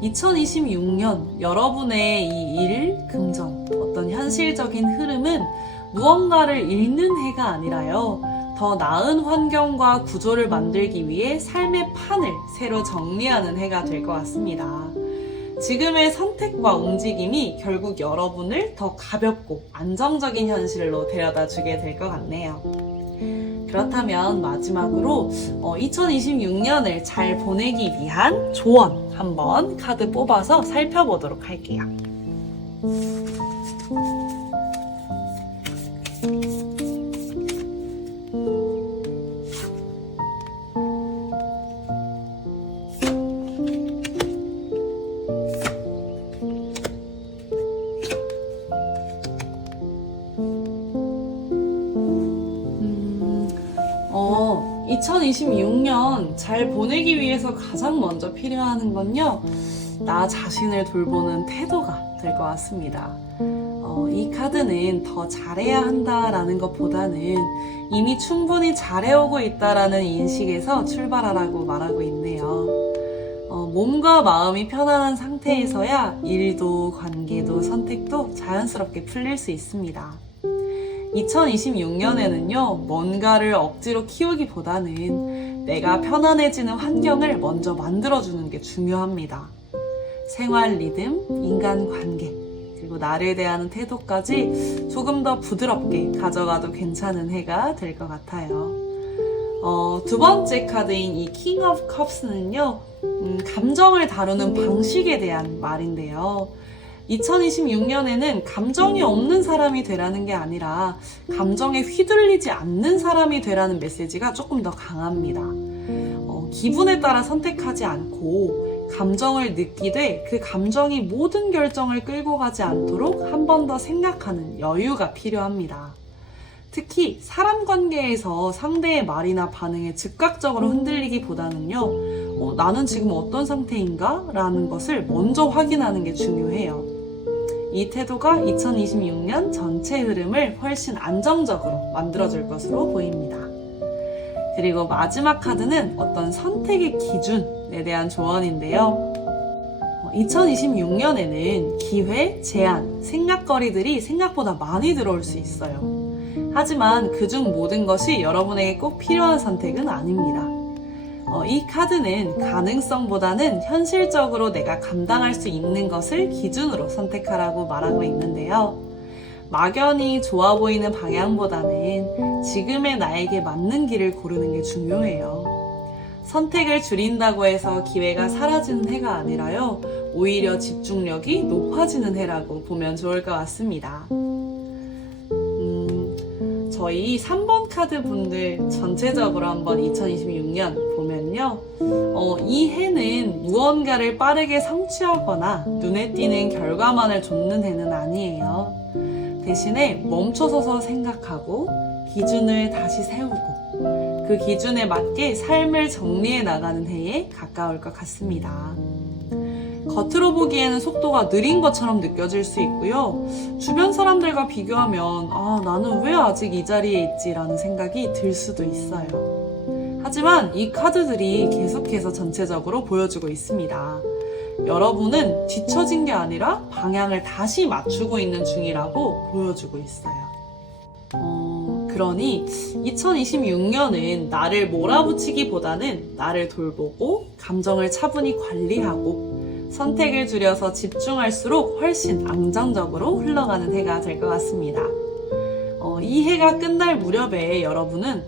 2026년 여러분의 이 일, 금전, 어떤 현실적인 흐름은 무언가를 잃는 해가 아니라요, 더 나은 환경과 구조를 만들기 위해 삶의 판을 새로 정리하는 해가 될 것 같습니다. 지금의 선택과 움직임이 결국 여러분을 더 가볍고 안정적인 현실로 데려다 주게 될 것 같네요. 그렇다면 마지막으로 2026년을 잘 보내기 위한 조언 한번 카드 뽑아서 살펴보도록 할게요. 어, 2026년 잘 보내기 위해서 가장 먼저 필요한 건요, 나 자신을 돌보는 태도가 될 것 같습니다. 이 카드는 더 잘해야 한다라는 것보다는 이미 충분히 잘해오고 있다라는 인식에서 출발하라고 말하고 있네요. 몸과 마음이 편안한 상태에서야 일도, 관계도, 선택도 자연스럽게 풀릴 수 있습니다. 2026년에는요, 뭔가를 억지로 키우기보다는 내가 편안해지는 환경을 먼저 만들어주는 게 중요합니다. 생활 리듬, 인간 관계, 그리고 나를 대하는 태도까지 조금 더 부드럽게 가져가도 괜찮은 해가 될 것 같아요. 두 번째 카드인 이 킹 오브 컵스는요, 감정을 다루는 방식에 대한 말인데요. 2026년에는 감정이 없는 사람이 되라는 게 아니라 감정에 휘둘리지 않는 사람이 되라는 메시지가 조금 더 강합니다. 기분에 따라 선택하지 않고 감정을 느끼되 그 감정이 모든 결정을 끌고 가지 않도록 한 번 더 생각하는 여유가 필요합니다. 특히 사람 관계에서 상대의 말이나 반응에 즉각적으로 흔들리기보다는요, 나는 지금 어떤 상태인가? 라는 것을 먼저 확인하는 게 중요해요. 이 태도가 2026년 전체 흐름을 훨씬 안정적으로 만들어줄 것으로 보입니다. 그리고 마지막 카드는 어떤 선택의 기준에 대한 조언인데요. 2026년에는 기회, 제안, 생각거리들이 생각보다 많이 들어올 수 있어요. 하지만 그중 모든 것이 여러분에게 꼭 필요한 선택은 아닙니다. 이 카드는 가능성보다는 현실적으로 내가 감당할 수 있는 것을 기준으로 선택하라고 말하고 있는데요. 막연히 좋아 보이는 방향보다는 지금의 나에게 맞는 길을 고르는 게 중요해요. 선택을 줄인다고 해서 기회가 사라지는 해가 아니라요, 오히려 집중력이 높아지는 해라고 보면 좋을 것 같습니다. 저희 3번 카드 분들 전체적으로 한번 2026년 보면요, 이 해는 무언가를 빠르게 성취하거나 눈에 띄는 결과만을 좇는 해는 아니에요. 대신에 멈춰서서 생각하고 기준을 다시 세우고 그 기준에 맞게 삶을 정리해 나가는 해에 가까울 것 같습니다. 겉으로 보기에는 속도가 느린 것처럼 느껴질 수 있고요. 주변 사람들과 비교하면 나는 왜 아직 이 자리에 있지? 라는 생각이 들 수도 있어요. 하지만 이 카드들이 계속해서 전체적으로 보여주고 있습니다. 여러분은 뒤처진 게 아니라 방향을 다시 맞추고 있는 중이라고 보여주고 있어요. 그러니 2026년은 나를 몰아붙이기보다는 나를 돌보고 감정을 차분히 관리하고 선택을 줄여서 집중할수록 훨씬 안정적으로 흘러가는 해가 될 것 같습니다. 이 해가 끝날 무렵에 여러분은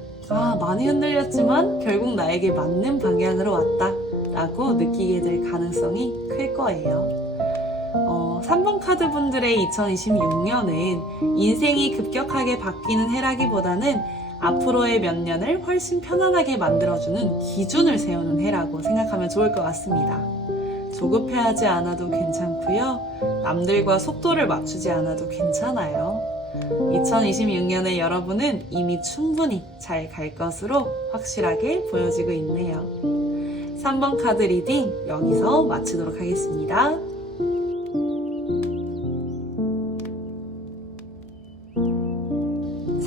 많이 흔들렸지만 결국 나에게 맞는 방향으로 왔다 라고 느끼게 될 가능성이 클 거예요. 3번 카드 분들의 2026년은 인생이 급격하게 바뀌는 해라기보다는 앞으로의 몇 년을 훨씬 편안하게 만들어주는 기준을 세우는 해라고 생각하면 좋을 것 같습니다. 조급해하지 않아도 괜찮고요. 남들과 속도를 맞추지 않아도 괜찮아요. 2026년의 여러분은 이미 충분히 잘 갈 것으로 확실하게 보여지고 있네요. 3번 카드 리딩 여기서 마치도록 하겠습니다.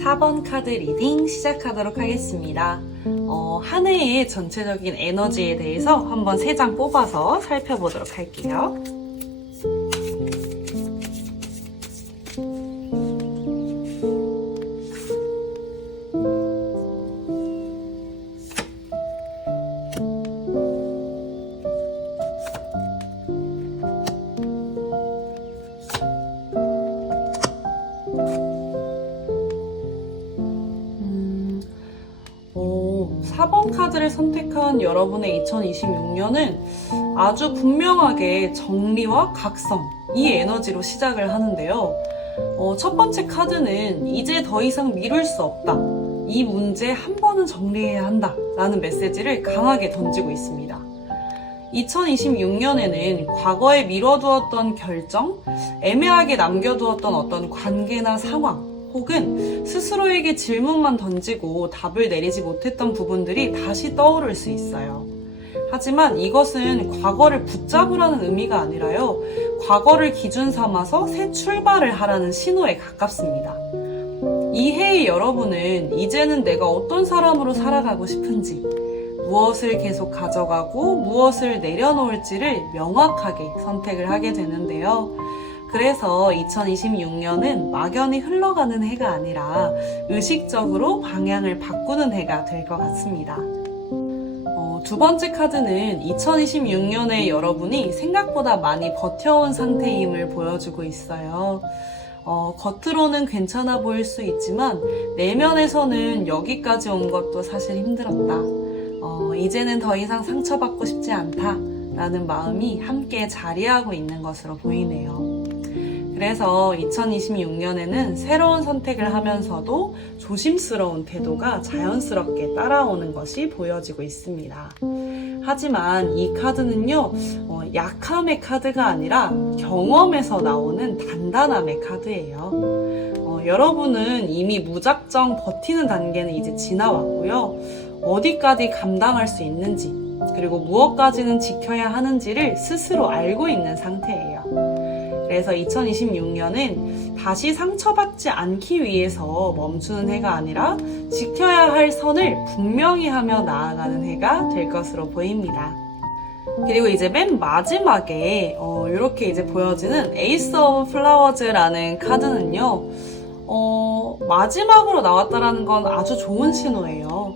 (4번) 카드 리딩 시작하도록 하겠습니다. 한 해의 전체적인 에너지에 대해서 한번 3장 뽑아서 살펴보도록 할게요. (4번) 카드를 선택한 여러분의 2026년은 아주 분명하게 정리와 각성, 이 에너지로 시작을 하는데요. 첫 번째 카드는 이제 더 이상 미룰 수 없다. 이 문제 한 번은 정리해야 한다. 라는 메시지를 강하게 던지고 있습니다. 2026년에는 과거에 미뤄두었던 결정, 애매하게 남겨두었던 어떤 관계나 상황, 혹은 스스로에게 질문만 던지고 답을 내리지 못했던 부분들이 다시 떠오를 수 있어요. 하지만 이것은 과거를 붙잡으라는 의미가 아니라요. 과거를 기준 삼아서 새 출발을 하라는 신호에 가깝습니다. 이 해의 여러분은 이제는 내가 어떤 사람으로 살아가고 싶은지, 무엇을 계속 가져가고 무엇을 내려놓을지를 명확하게 선택을 하게 되는데요. 그래서 2026년은 막연히 흘러가는 해가 아니라 의식적으로 방향을 바꾸는 해가 될 것 같습니다. 두 번째 카드는 2026년에 여러분이 생각보다 많이 버텨온 상태임을 보여주고 있어요. 겉으로는 괜찮아 보일 수 있지만 내면에서는 여기까지 온 것도 사실 힘들었다. 이제는 더 이상 상처받고 싶지 않다 라는 마음이 함께 자리하고 있는 것으로 보이네요. 그래서 2026년에는 새로운 선택을 하면서도 조심스러운 태도가 자연스럽게 따라오는 것이 보여지고 있습니다. 하지만 이 카드는요, 약함의 카드가 아니라 경험에서 나오는 단단함의 카드예요. 여러분은 이미 무작정 버티는 단계는 이제 지나왔고요. 어디까지 감당할 수 있는지, 그리고 무엇까지는 지켜야 하는지를 스스로 알고 있는 상태예요. 그래서 2026년은 다시 상처받지 않기 위해서 멈추는 해가 아니라 지켜야 할 선을 분명히 하며 나아가는 해가 될 것으로 보입니다. 그리고 이제 맨 마지막에 이렇게 이제 보여지는 에이스 오브 플라워즈라는 카드는요, 마지막으로 나왔다라는 건 아주 좋은 신호예요.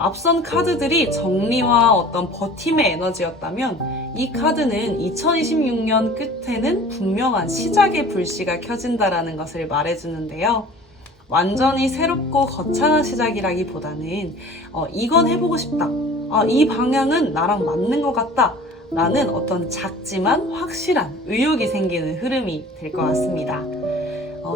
앞선 카드들이 정리와 어떤 버팀의 에너지였다면 이 카드는 2026년 끝에는 분명한 시작의 불씨가 켜진다라는 것을 말해주는데요. 완전히 새롭고 거창한 시작이라기보다는 이건 해보고 싶다. 이 방향은 나랑 맞는 것 같다. 라는 어떤 작지만 확실한 의욕이 생기는 흐름이 될 것 같습니다.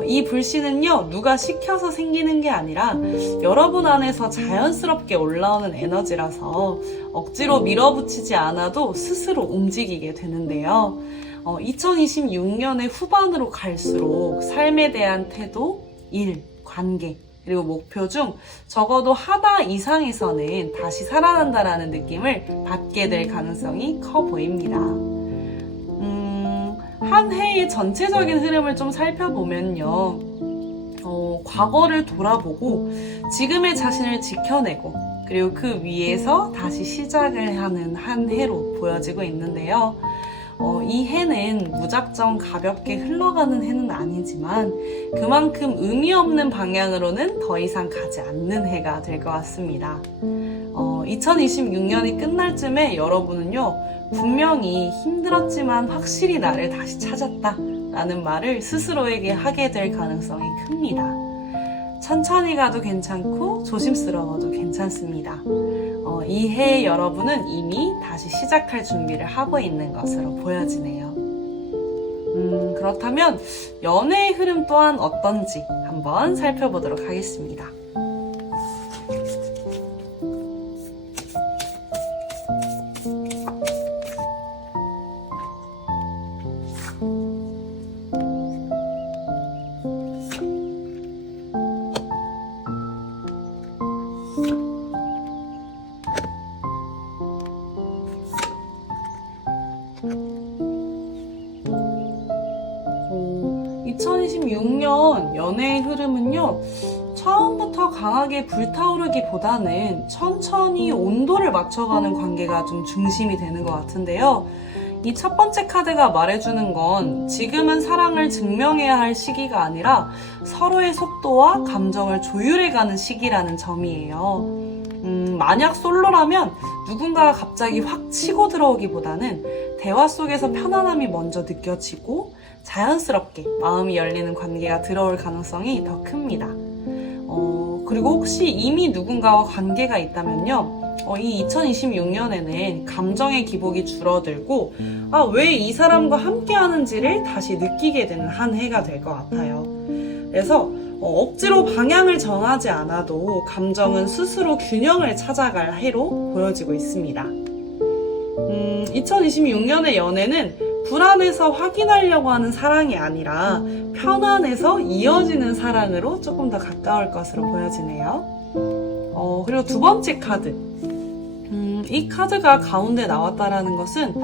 이 불씨는요, 누가 시켜서 생기는 게 아니라 여러분 안에서 자연스럽게 올라오는 에너지라서 억지로 밀어붙이지 않아도 스스로 움직이게 되는데요. 2026년의 후반으로 갈수록 삶에 대한 태도, 일, 관계, 그리고 목표 중 적어도 하나 이상에서는 다시 살아난다라는 느낌을 받게 될 가능성이 커 보입니다. 한 해의 전체적인 흐름을 좀 살펴보면요. 과거를 돌아보고 지금의 자신을 지켜내고 그리고 그 위에서 다시 시작을 하는 한 해로 보여지고 있는데요. 이 해는 무작정 가볍게 흘러가는 해는 아니지만 그만큼 의미 없는 방향으로는 더 이상 가지 않는 해가 될 것 같습니다. 2026년이 끝날 쯤에 여러분은요, 분명히 힘들었지만 확실히 나를 다시 찾았다 라는 말을 스스로에게 하게 될 가능성이 큽니다. 천천히 가도 괜찮고 조심스러워도 괜찮습니다. 이 해의 여러분은 이미 다시 시작할 준비를 하고 있는 것으로 보여지네요. 그렇다면 연애의 흐름 또한 어떤지 한번 살펴보도록 하겠습니다. 어, 2026년 연애의 흐름은요, 처음부터 강하게 불타오르기보다는 천천히 온도를 맞춰가는 관계가 좀 중심이 되는 것 같은데요. 이 첫 번째 카드가 말해주는 건 지금은 사랑을 증명해야 할 시기가 아니라 서로의 속도와 감정을 조율해가는 시기라는 점이에요. 만약 솔로라면 누군가가 갑자기 확 치고 들어오기보다는 대화 속에서 편안함이 먼저 느껴지고 자연스럽게 마음이 열리는 관계가 들어올 가능성이 더 큽니다. 그리고 혹시 이미 누군가와 관계가 있다면요, 이 2026년에는 감정의 기복이 줄어들고 왜 이 사람과 함께 하는지를 다시 느끼게 되는 한 해가 될 것 같아요. 그래서 억지로 방향을 정하지 않아도 감정은 스스로 균형을 찾아갈 해로 보여지고 있습니다. 2026년의 연애는 불안해서 확인하려고 하는 사랑이 아니라 편안해서 이어지는 사랑으로 조금 더 가까울 것으로 보여지네요. 그리고 두 번째 카드. 이 카드가 가운데 나왔다라는 것은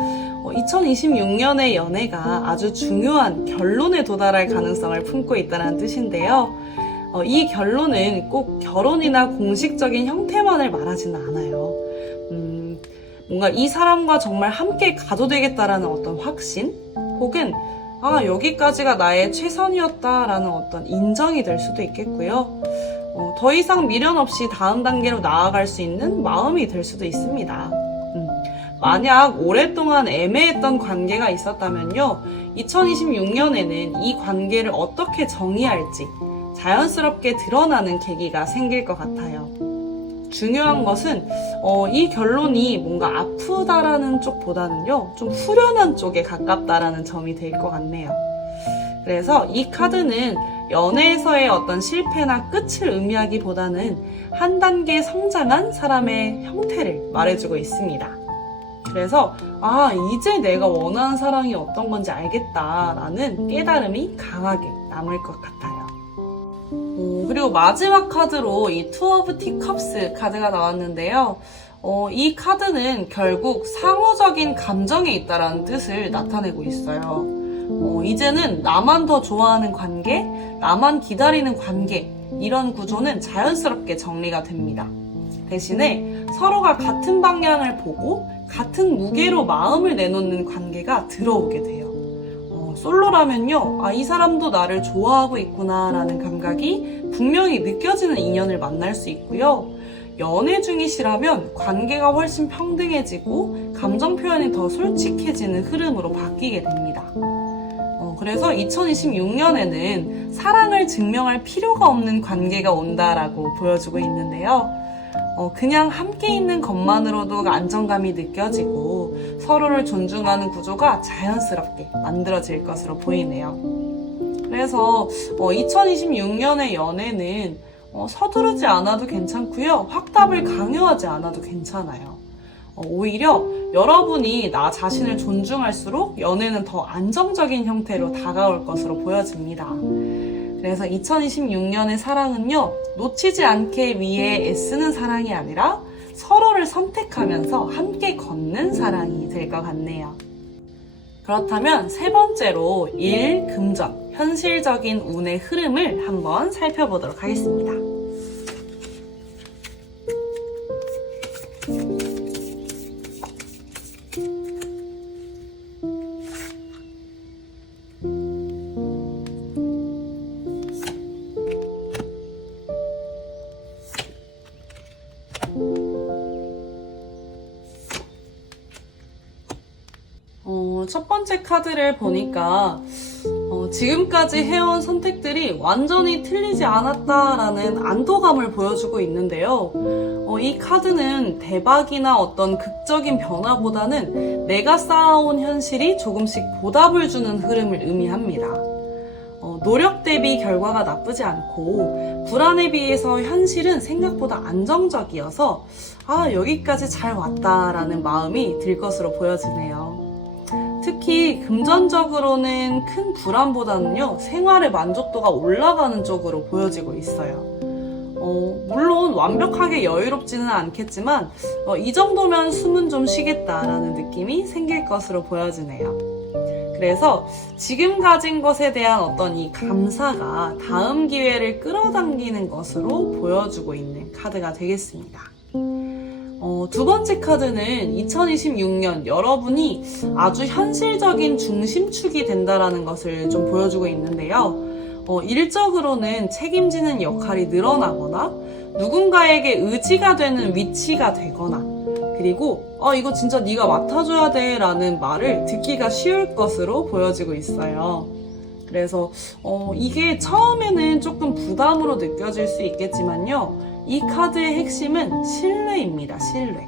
2026년의 연애가 아주 중요한 결론에 도달할 가능성을 품고 있다는 뜻인데요. 이 결론은 꼭 결혼이나 공식적인 형태만을 말하지는 않아요. 뭔가 이 사람과 정말 함께 가도 되겠다라는 어떤 확신, 혹은 여기까지가 나의 최선이었다라는 어떤 인정이 될 수도 있겠고요. 더 이상 미련 없이 다음 단계로 나아갈 수 있는 마음이 될 수도 있습니다. 만약 오랫동안 애매했던 관계가 있었다면요, 2026년에는 이 관계를 어떻게 정의할지 자연스럽게 드러나는 계기가 생길 것 같아요. 중요한 것은 이 결론이 뭔가 아프다라는 쪽보다는요, 좀 후련한 쪽에 가깝다라는 점이 될 것 같네요. 그래서 이 카드는 연애에서의 어떤 실패나 끝을 의미하기보다는 한 단계 성장한 사람의 형태를 말해주고 있습니다. 그래서 이제 내가 원하는 사랑이 어떤 건지 알겠다라는 깨달음이 강하게 남을 것 같아요. 그리고 마지막 카드로 이 투 오브 티컵스 카드가 나왔는데요. 이 카드는 결국 상호적인 감정에 있다라는 뜻을 나타내고 있어요. 이제는 나만 더 좋아하는 관계, 나만 기다리는 관계, 이런 구조는 자연스럽게 정리가 됩니다. 대신에 서로가 같은 방향을 보고 같은 무게로 마음을 내놓는 관계가 들어오게 돼요. 솔로라면요, 이 사람도 나를 좋아하고 있구나 라는 감각이 분명히 느껴지는 인연을 만날 수 있고요. 연애 중이시라면 관계가 훨씬 평등해지고 감정 표현이 더 솔직해지는 흐름으로 바뀌게 됩니다. 그래서 2026년에는 사랑을 증명할 필요가 없는 관계가 온다라고 보여주고 있는데요. 그냥 함께 있는 것만으로도 안정감이 느껴지고 서로를 존중하는 구조가 자연스럽게 만들어질 것으로 보이네요. 그래서 2026년의 연애는 서두르지 않아도 괜찮고요. 확답을 강요하지 않아도 괜찮아요. 오히려 여러분이 나 자신을 존중할수록 연애는 더 안정적인 형태로 다가올 것으로 보여집니다. 그래서 2026년의 사랑은요, 놓치지 않게 위해 애쓰는 사랑이 아니라 서로를 선택하면서 함께 걷는 사랑이 될 것 같네요. 그렇다면 세 번째로 일, 금전, 현실적인 운의 흐름을 한번 살펴보도록 하겠습니다. 첫 번째 카드를 보니까 지금까지 해온 선택들이 완전히 틀리지 않았다라는 안도감을 보여주고 있는데요. 이 카드는 대박이나 어떤 극적인 변화보다는 내가 쌓아온 현실이 조금씩 보답을 주는 흐름을 의미합니다. 노력 대비 결과가 나쁘지 않고 불안에 비해서 현실은 생각보다 안정적이어서 여기까지 잘 왔다라는 마음이 들 것으로 보여지네요. 특히 금전적으로는 큰 불안보다는요, 생활의 만족도가 올라가는 쪽으로 보여지고 있어요. 물론 완벽하게 여유롭지는 않겠지만 이 정도면 숨은 좀 쉬겠다라는 느낌이 생길 것으로 보여지네요. 그래서 지금 가진 것에 대한 어떤 이 감사가 다음 기회를 끌어당기는 것으로 보여주고 있는 카드가 되겠습니다. 두 번째 카드는 2026년 여러분이 아주 현실적인 중심축이 된다라는 것을 좀 보여주고 있는데요. 일적으로는 책임지는 역할이 늘어나거나 누군가에게 의지가 되는 위치가 되거나, 그리고 이거 진짜 네가 맡아줘야 돼 라는 말을 듣기가 쉬울 것으로 보여지고 있어요. 그래서 이게 처음에는 조금 부담으로 느껴질 수 있겠지만요, 이 카드의 핵심은 신뢰입니다. 신뢰.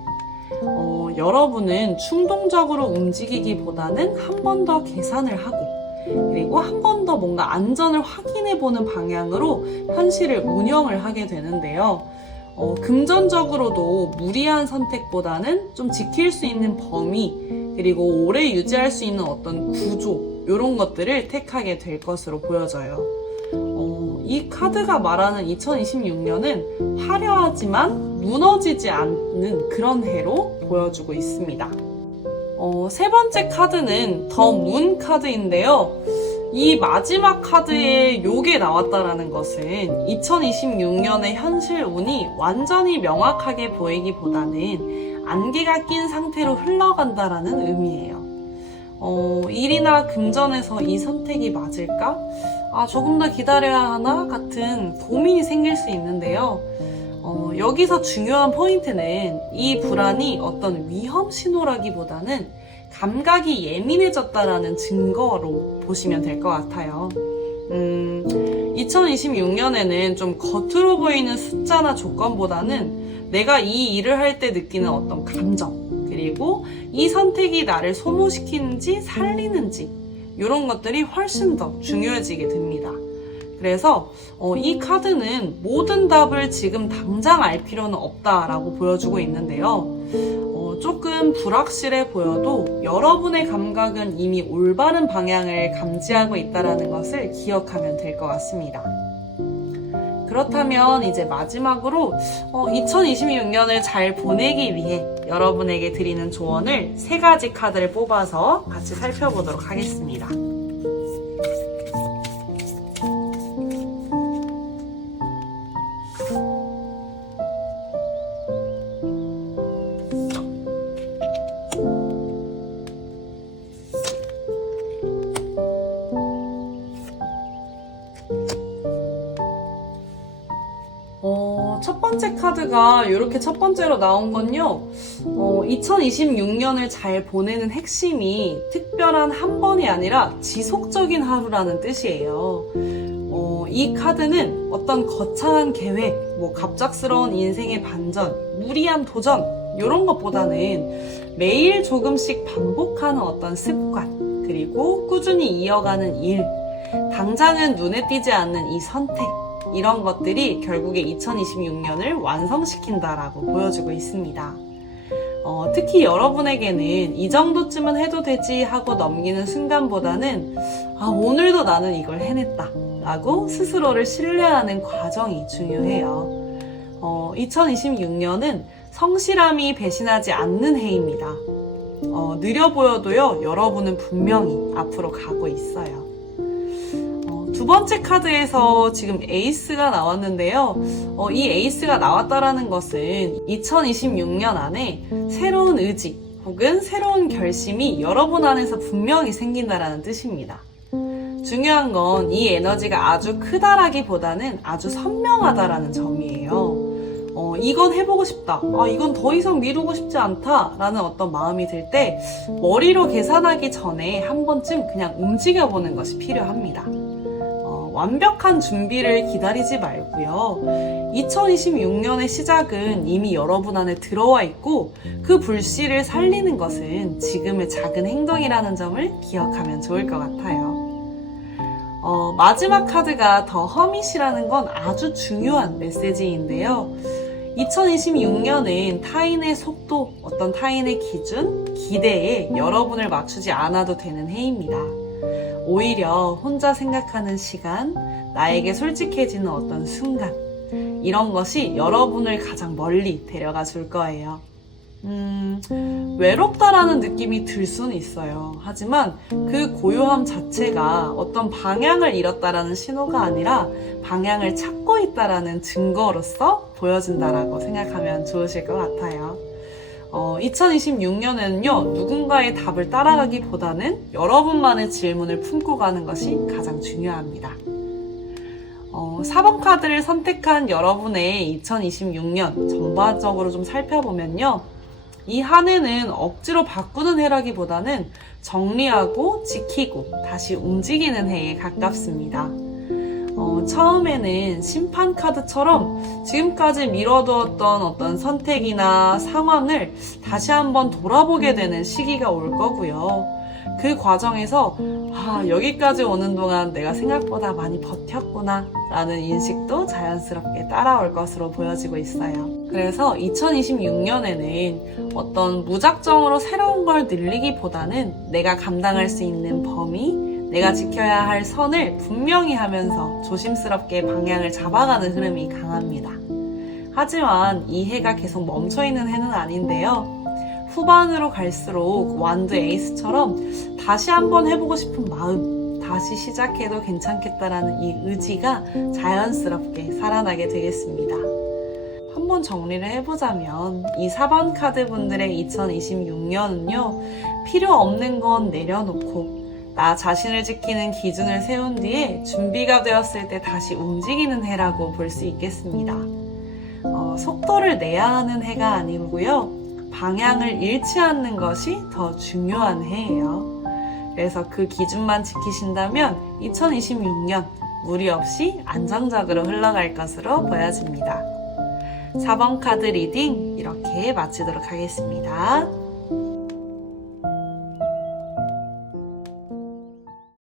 여러분은 충동적으로 움직이기보다는 한 번 더 계산을 하고, 그리고 한 번 더 뭔가 안전을 확인해보는 방향으로 현실을 운영을 하게 되는데요. 금전적으로도 무리한 선택보다는 좀 지킬 수 있는 범위, 그리고 오래 유지할 수 있는 어떤 구조, 이런 것들을 택하게 될 것으로 보여져요. 이 카드가 말하는 2026년은 화려하지만 무너지지 않는 그런 해로 보여주고 있습니다. 세 번째 카드는 더 문 카드인데요. 이 마지막 카드에 요게 나왔다라는 것은 2026년의 현실 운이 완전히 명확하게 보이기보다는 안개가 낀 상태로 흘러간다라는 의미예요. 일이나 금전에서 이 선택이 맞을까? 조금 더 기다려야 하나? 같은 고민이 생길 수 있는데요. 여기서 중요한 포인트는 이 불안이 어떤 위험 신호라기보다는 감각이 예민해졌다라는 증거로 보시면 될 것 같아요. 2026년에는 좀 겉으로 보이는 숫자나 조건보다는 내가 이 일을 할 때 느끼는 어떤 감정, 그리고 이 선택이 나를 소모시키는지 살리는지 이런 것들이 훨씬 더 중요해지게 됩니다. 그래서 이 카드는 모든 답을 지금 당장 알 필요는 없다라고 보여주고 있는데요. 조금 불확실해 보여도 여러분의 감각은 이미 올바른 방향을 감지하고 있다는 것을 기억하면 될 것 같습니다. 그렇다면 이제 마지막으로 2026년을 잘 보내기 위해 여러분에게 드리는 조언을 3가지 카드를 뽑아서 같이 살펴보도록 하겠습니다. 첫 번째 카드가 이렇게 첫 번째로 나온 건요. 2026년을 잘 보내는 핵심이 특별한 한 번이 아니라 지속적인 하루라는 뜻이에요. 이 카드는 어떤 거창한 계획, 갑작스러운 인생의 반전, 무리한 도전 이런 것보다는 매일 조금씩 반복하는 어떤 습관, 그리고 꾸준히 이어가는 일, 당장은 눈에 띄지 않는 이 선택, 이런 것들이 결국에 2026년을 완성시킨다라고 보여주고 있습니다. 특히 여러분에게는 이 정도쯤은 해도 되지 하고 넘기는 순간보다는 오늘도 나는 이걸 해냈다 라고 스스로를 신뢰하는 과정이 중요해요. 2026년은 성실함이 배신하지 않는 해입니다. 느려 보여도요, 여러분은 분명히 앞으로 가고 있어요. 두 번째 카드에서 지금 에이스가 나왔는데요. 이 에이스가 나왔다라는 것은 2026년 안에 새로운 의지 혹은 새로운 결심이 여러분 안에서 분명히 생긴다라는 뜻입니다. 중요한 건 이 에너지가 아주 크다라기보다는 아주 선명하다라는 점이에요. 이건 해보고 싶다. 이건 더 이상 미루고 싶지 않다. 라는 어떤 마음이 들 때 머리로 계산하기 전에 한 번쯤 그냥 움직여보는 것이 필요합니다. 완벽한 준비를 기다리지 말고요. 2026년의 시작은 이미 여러분 안에 들어와 있고 그 불씨를 살리는 것은 지금의 작은 행동이라는 점을 기억하면 좋을 것 같아요. 마지막 카드가 더 허밋이라는 건 아주 중요한 메시지인데요. 2026년은 타인의 속도, 어떤 타인의 기준, 기대에 여러분을 맞추지 않아도 되는 해입니다. 오히려 혼자 생각하는 시간, 나에게 솔직해지는 어떤 순간, 이런 것이 여러분을 가장 멀리 데려가 줄 거예요. 외롭다라는 느낌이 들 수는 있어요. 하지만 그 고요함 자체가 어떤 방향을 잃었다라는 신호가 아니라 방향을 찾고 있다라는 증거로서 보여진다라고 생각하면 좋으실 것 같아요. 2026년에는요, 누군가의 답을 따라가기보다는 여러분만의 질문을 품고 가는 것이 가장 중요합니다. 4번 카드를 선택한 여러분의 2026년 전반적으로 좀 살펴보면요. 이 한 해는 억지로 바꾸는 해라기보다는 정리하고 지키고 다시 움직이는 해에 가깝습니다. 처음에는 심판 카드처럼 지금까지 미뤄두었던 어떤 선택이나 상황을 다시 한번 돌아보게 되는 시기가 올 거고요. 그 과정에서 여기까지 오는 동안 내가 생각보다 많이 버텼구나 라는 인식도 자연스럽게 따라올 것으로 보여지고 있어요. 그래서 2026년에는 어떤 무작정으로 새로운 걸 늘리기보다는 내가 감당할 수 있는 범위, 내가 지켜야 할 선을 분명히 하면서 조심스럽게 방향을 잡아가는 흐름이 강합니다. 하지만 이 해가 계속 멈춰있는 해는 아닌데요. 후반으로 갈수록 완드 에이스처럼 다시 한번 해보고 싶은 마음, 다시 시작해도 괜찮겠다라는 이 의지가 자연스럽게 살아나게 되겠습니다. 한번 정리를 해보자면 이 4번 카드 분들의 2026년은요. 필요 없는 건 내려놓고 나 자신을 지키는 기준을 세운 뒤에 준비가 되었을 때 다시 움직이는 해라고 볼 수 있겠습니다. 속도를 내야 하는 해가 아니고요. 방향을 잃지 않는 것이 더 중요한 해예요. 그래서 그 기준만 지키신다면 2026년 무리 없이 안정적으로 흘러갈 것으로 보여집니다. 4번 카드 리딩 이렇게 마치도록 하겠습니다.